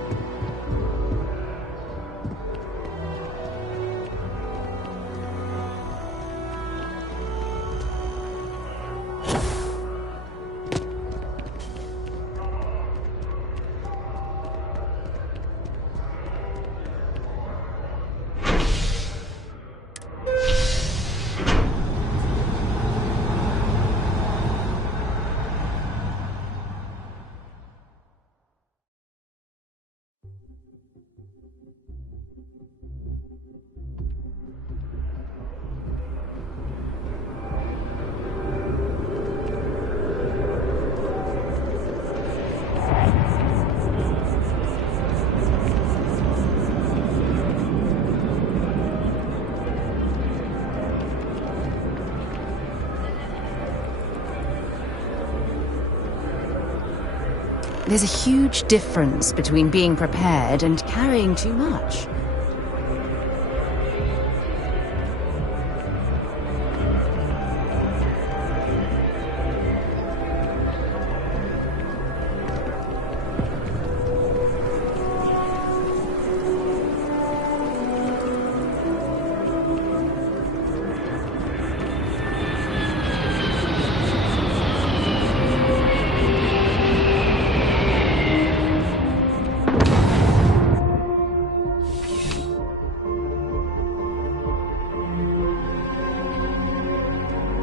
There's a huge difference between being prepared and carrying too much.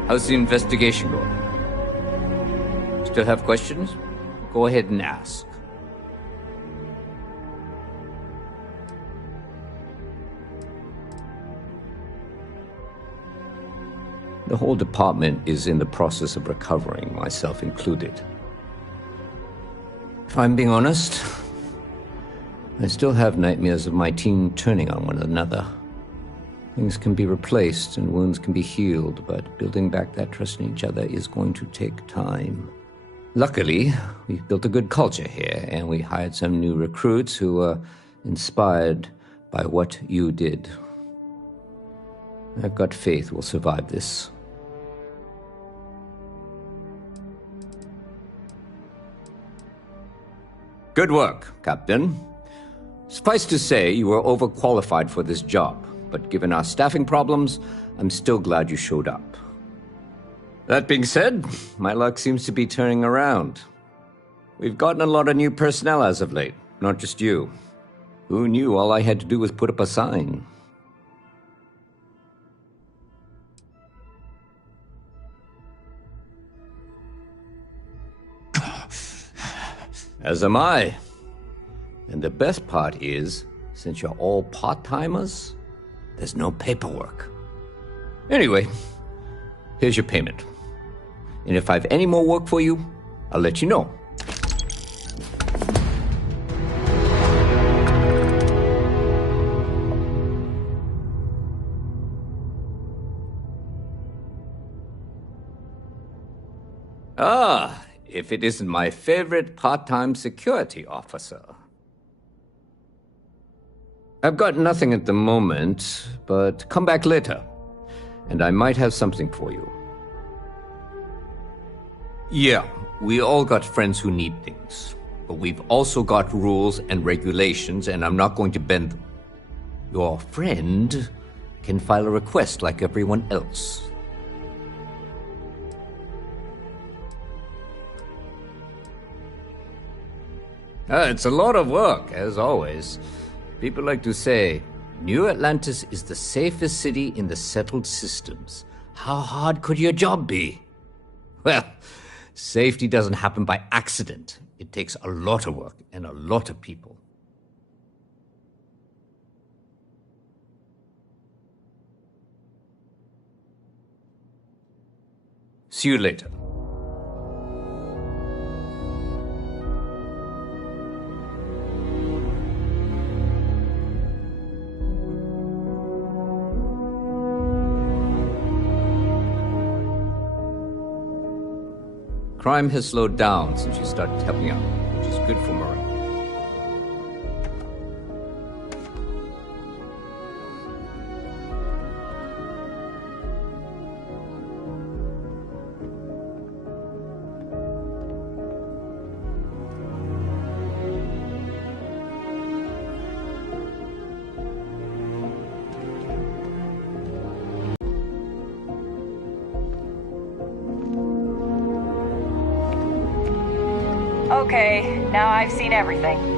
How's the investigation going? Still have questions? Go ahead and ask. The whole department is in the process of recovering, myself included. If I'm being honest, I still have nightmares of my team turning on one another. Things can be replaced and wounds can be healed, but building back that trust in each other is going to take time. Luckily, we've built a good culture here, and we hired some new recruits who were inspired by what you did. I've got faith we'll survive this. Good work, Captain. Suffice to say, you were overqualified for this job. But given our staffing problems, I'm still glad you showed up. That being said, my luck seems to be turning around. We've gotten a lot of new personnel as of late, not just you. Who knew all I had to do was put up a sign? As am I. And the best part is, since you're all part-timers, there's no paperwork. Anyway, here's your payment. And if I have any more work for you, I'll let you know. Ah, if it isn't my favorite part-time security officer. I've got nothing at the moment, but come back later, and I might have something for you. Yeah, we all got friends who need things, but we've also got rules and regulations, and I'm not going to bend them. Your friend can file a request like everyone else. It's a lot of work, as always. People like to say, New Atlantis is the safest city in the settled systems. How hard could your job be? Well, safety doesn't happen by accident. It takes a lot of work and a lot of people. See you later. Crime has slowed down since you started helping out, which is good for Marie. Okay, now I've seen everything.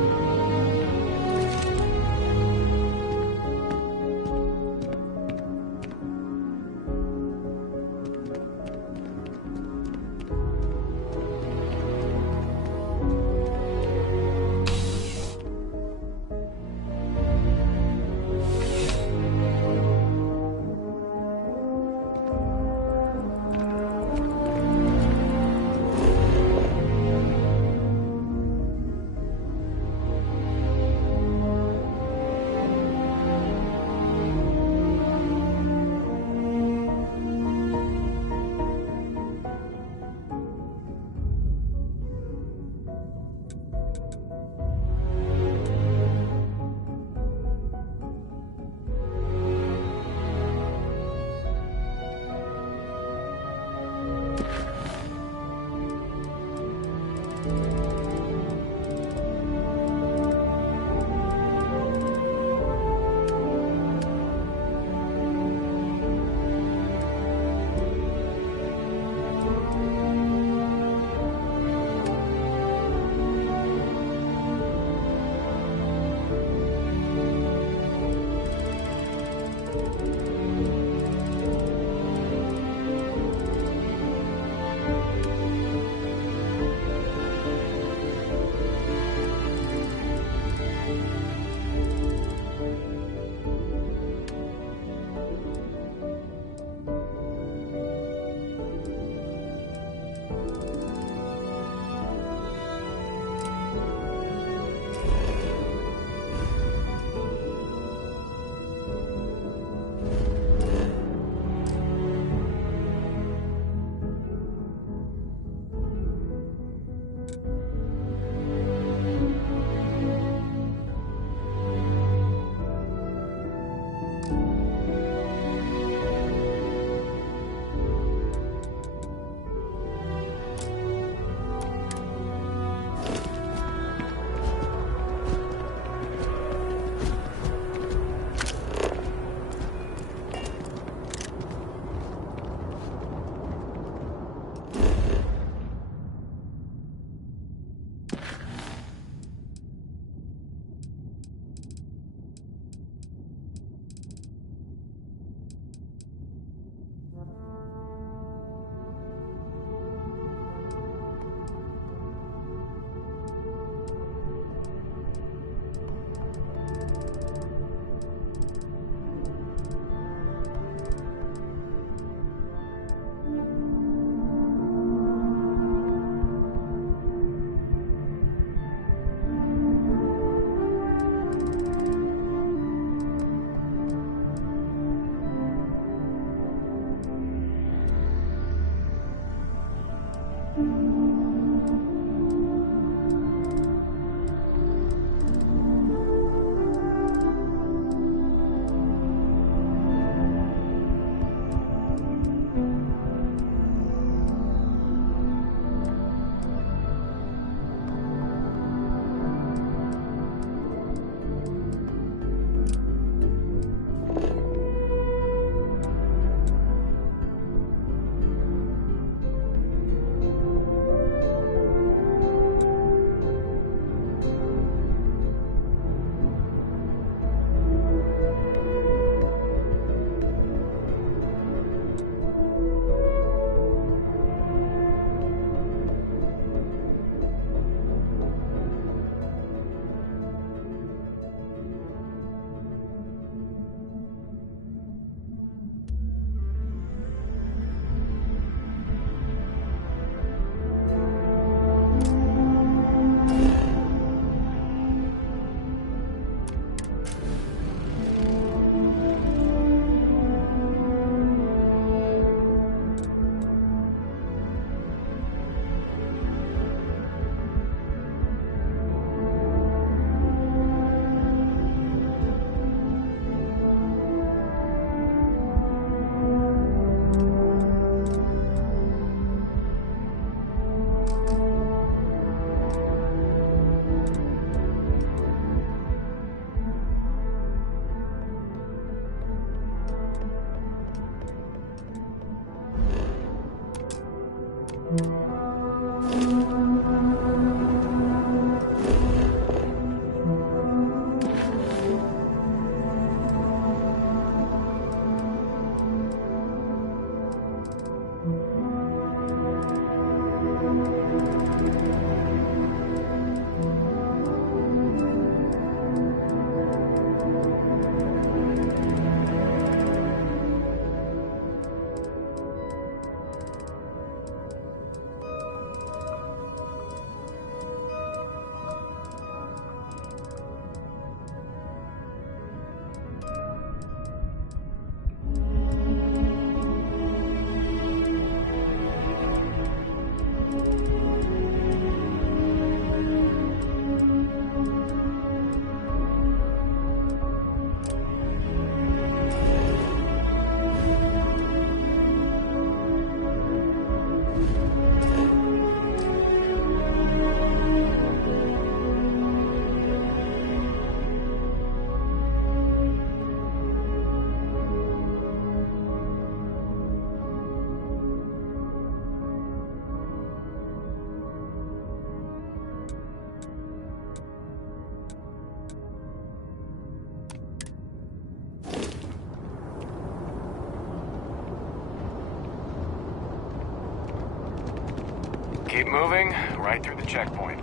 Keep moving, right through the checkpoint.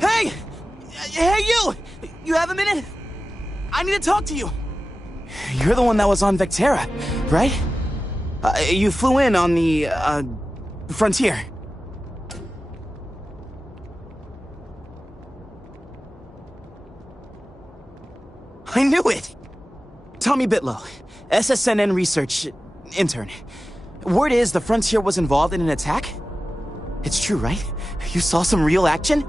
Hey! Hey, you! You have a minute? I need to talk to you. You're the one that was on Vectera, right? You flew in on the, Frontier. I knew it! Tommy Bitlow, SSNN research intern. Word is the Frontier was involved in an attack? It's true, right? You saw some real action?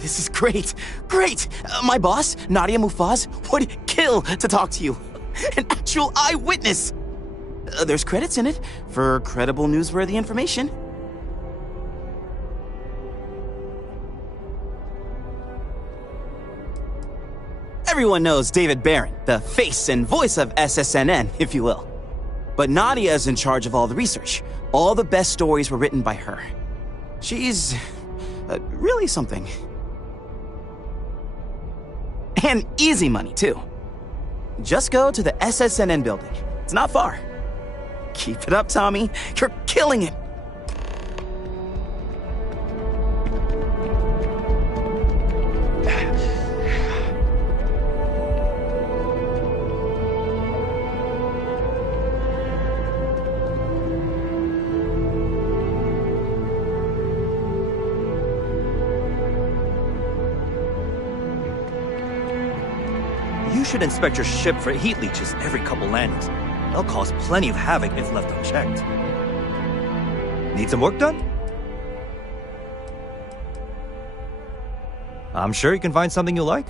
This is great! Great! My boss, Nadia Mufaz, would kill to talk to you. An actual eyewitness! There's credits in it for credible, newsworthy information. Everyone knows David Barron, the face and voice of SSNN, if you will. But Nadia is in charge of all the research. All the best stories were written by her. She's really something. And easy money, too. Just go to the SSNN building. It's not far. Keep it up, Tommy. You're killing it. You should inspect your ship for heat leeches every couple landings. They'll cause plenty of havoc if left unchecked. Need some work done? I'm sure you can find something you like.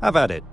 Have at it.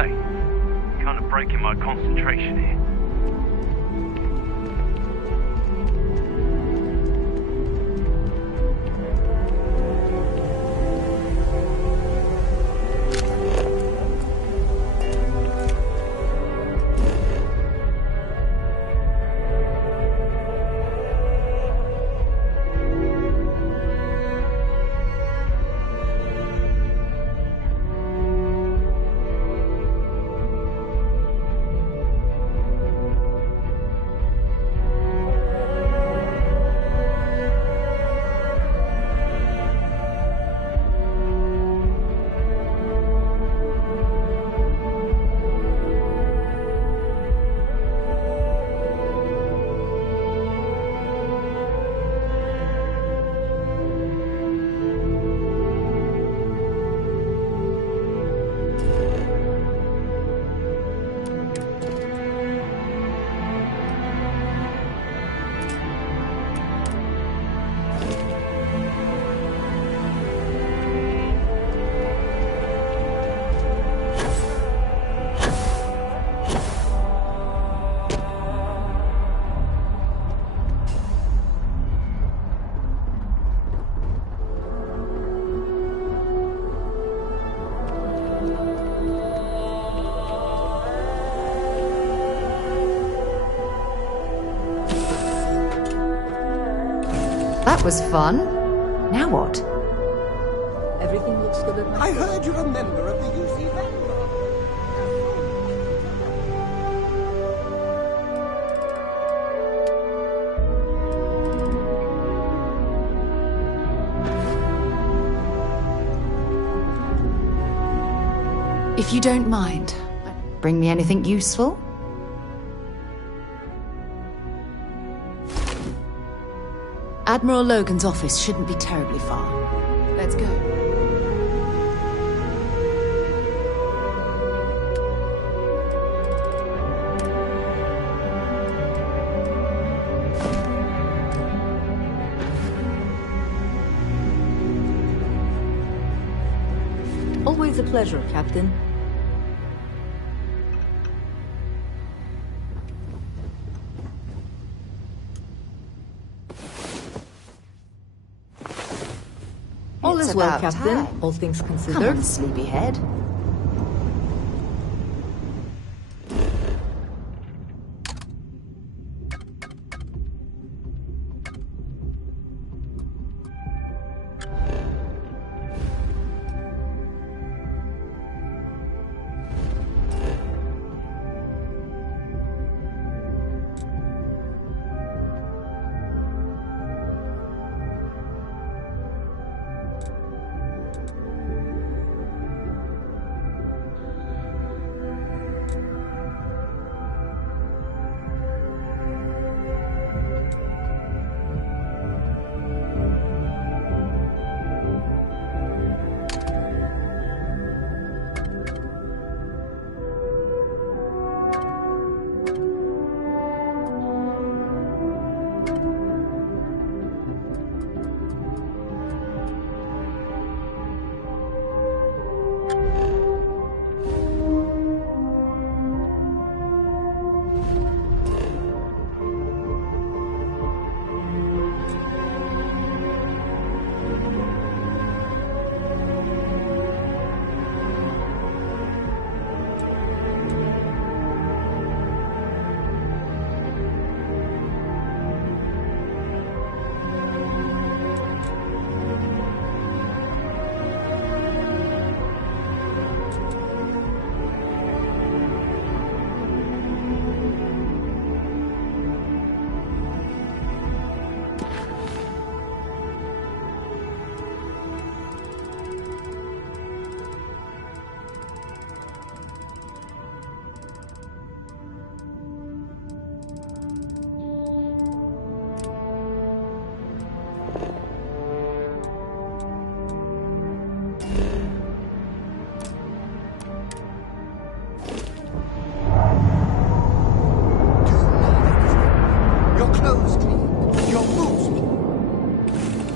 Hey, kind of breaking my concentration here. That was fun. Now what? Everything looks good at my I heard you're a member of the UC Vanguard. If you don't mind, Bring me anything useful? Admiral Logan's office shouldn't be terribly far. Let's go. Always a pleasure, Captain. All It's is well, about Captain. time. All things considered. Come on, sleepyhead.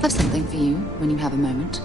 Have something for you when you have a moment.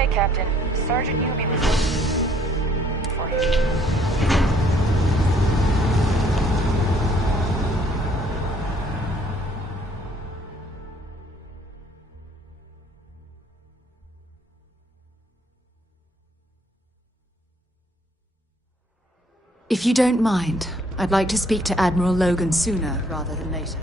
way, Captain. Sergeant Yumi was for you. If you don't mind, I'd like to speak to Admiral Logan sooner rather than later.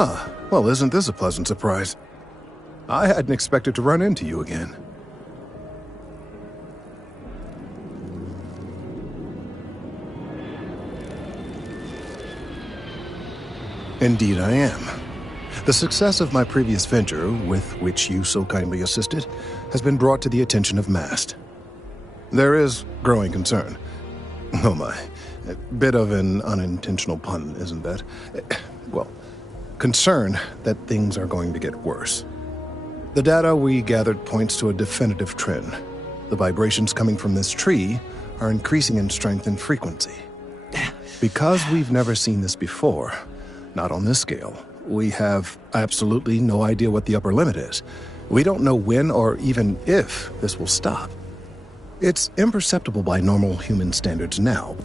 Ah, well, isn't this a pleasant surprise? I hadn't expected to run into you again. Indeed I am. The success of my previous venture, with which you so kindly assisted, has been brought to the attention of MAST. There is growing concern. Oh my, a bit of an unintentional pun, isn't that? Well, concern that things are going to get worse. The data we gathered points to a definitive trend. The vibrations coming from this tree are increasing in strength and frequency. Because we've never seen this before, not on this scale, we have absolutely no idea what the upper limit is. We don't know when or even if this will stop. It's imperceptible by normal human standards now,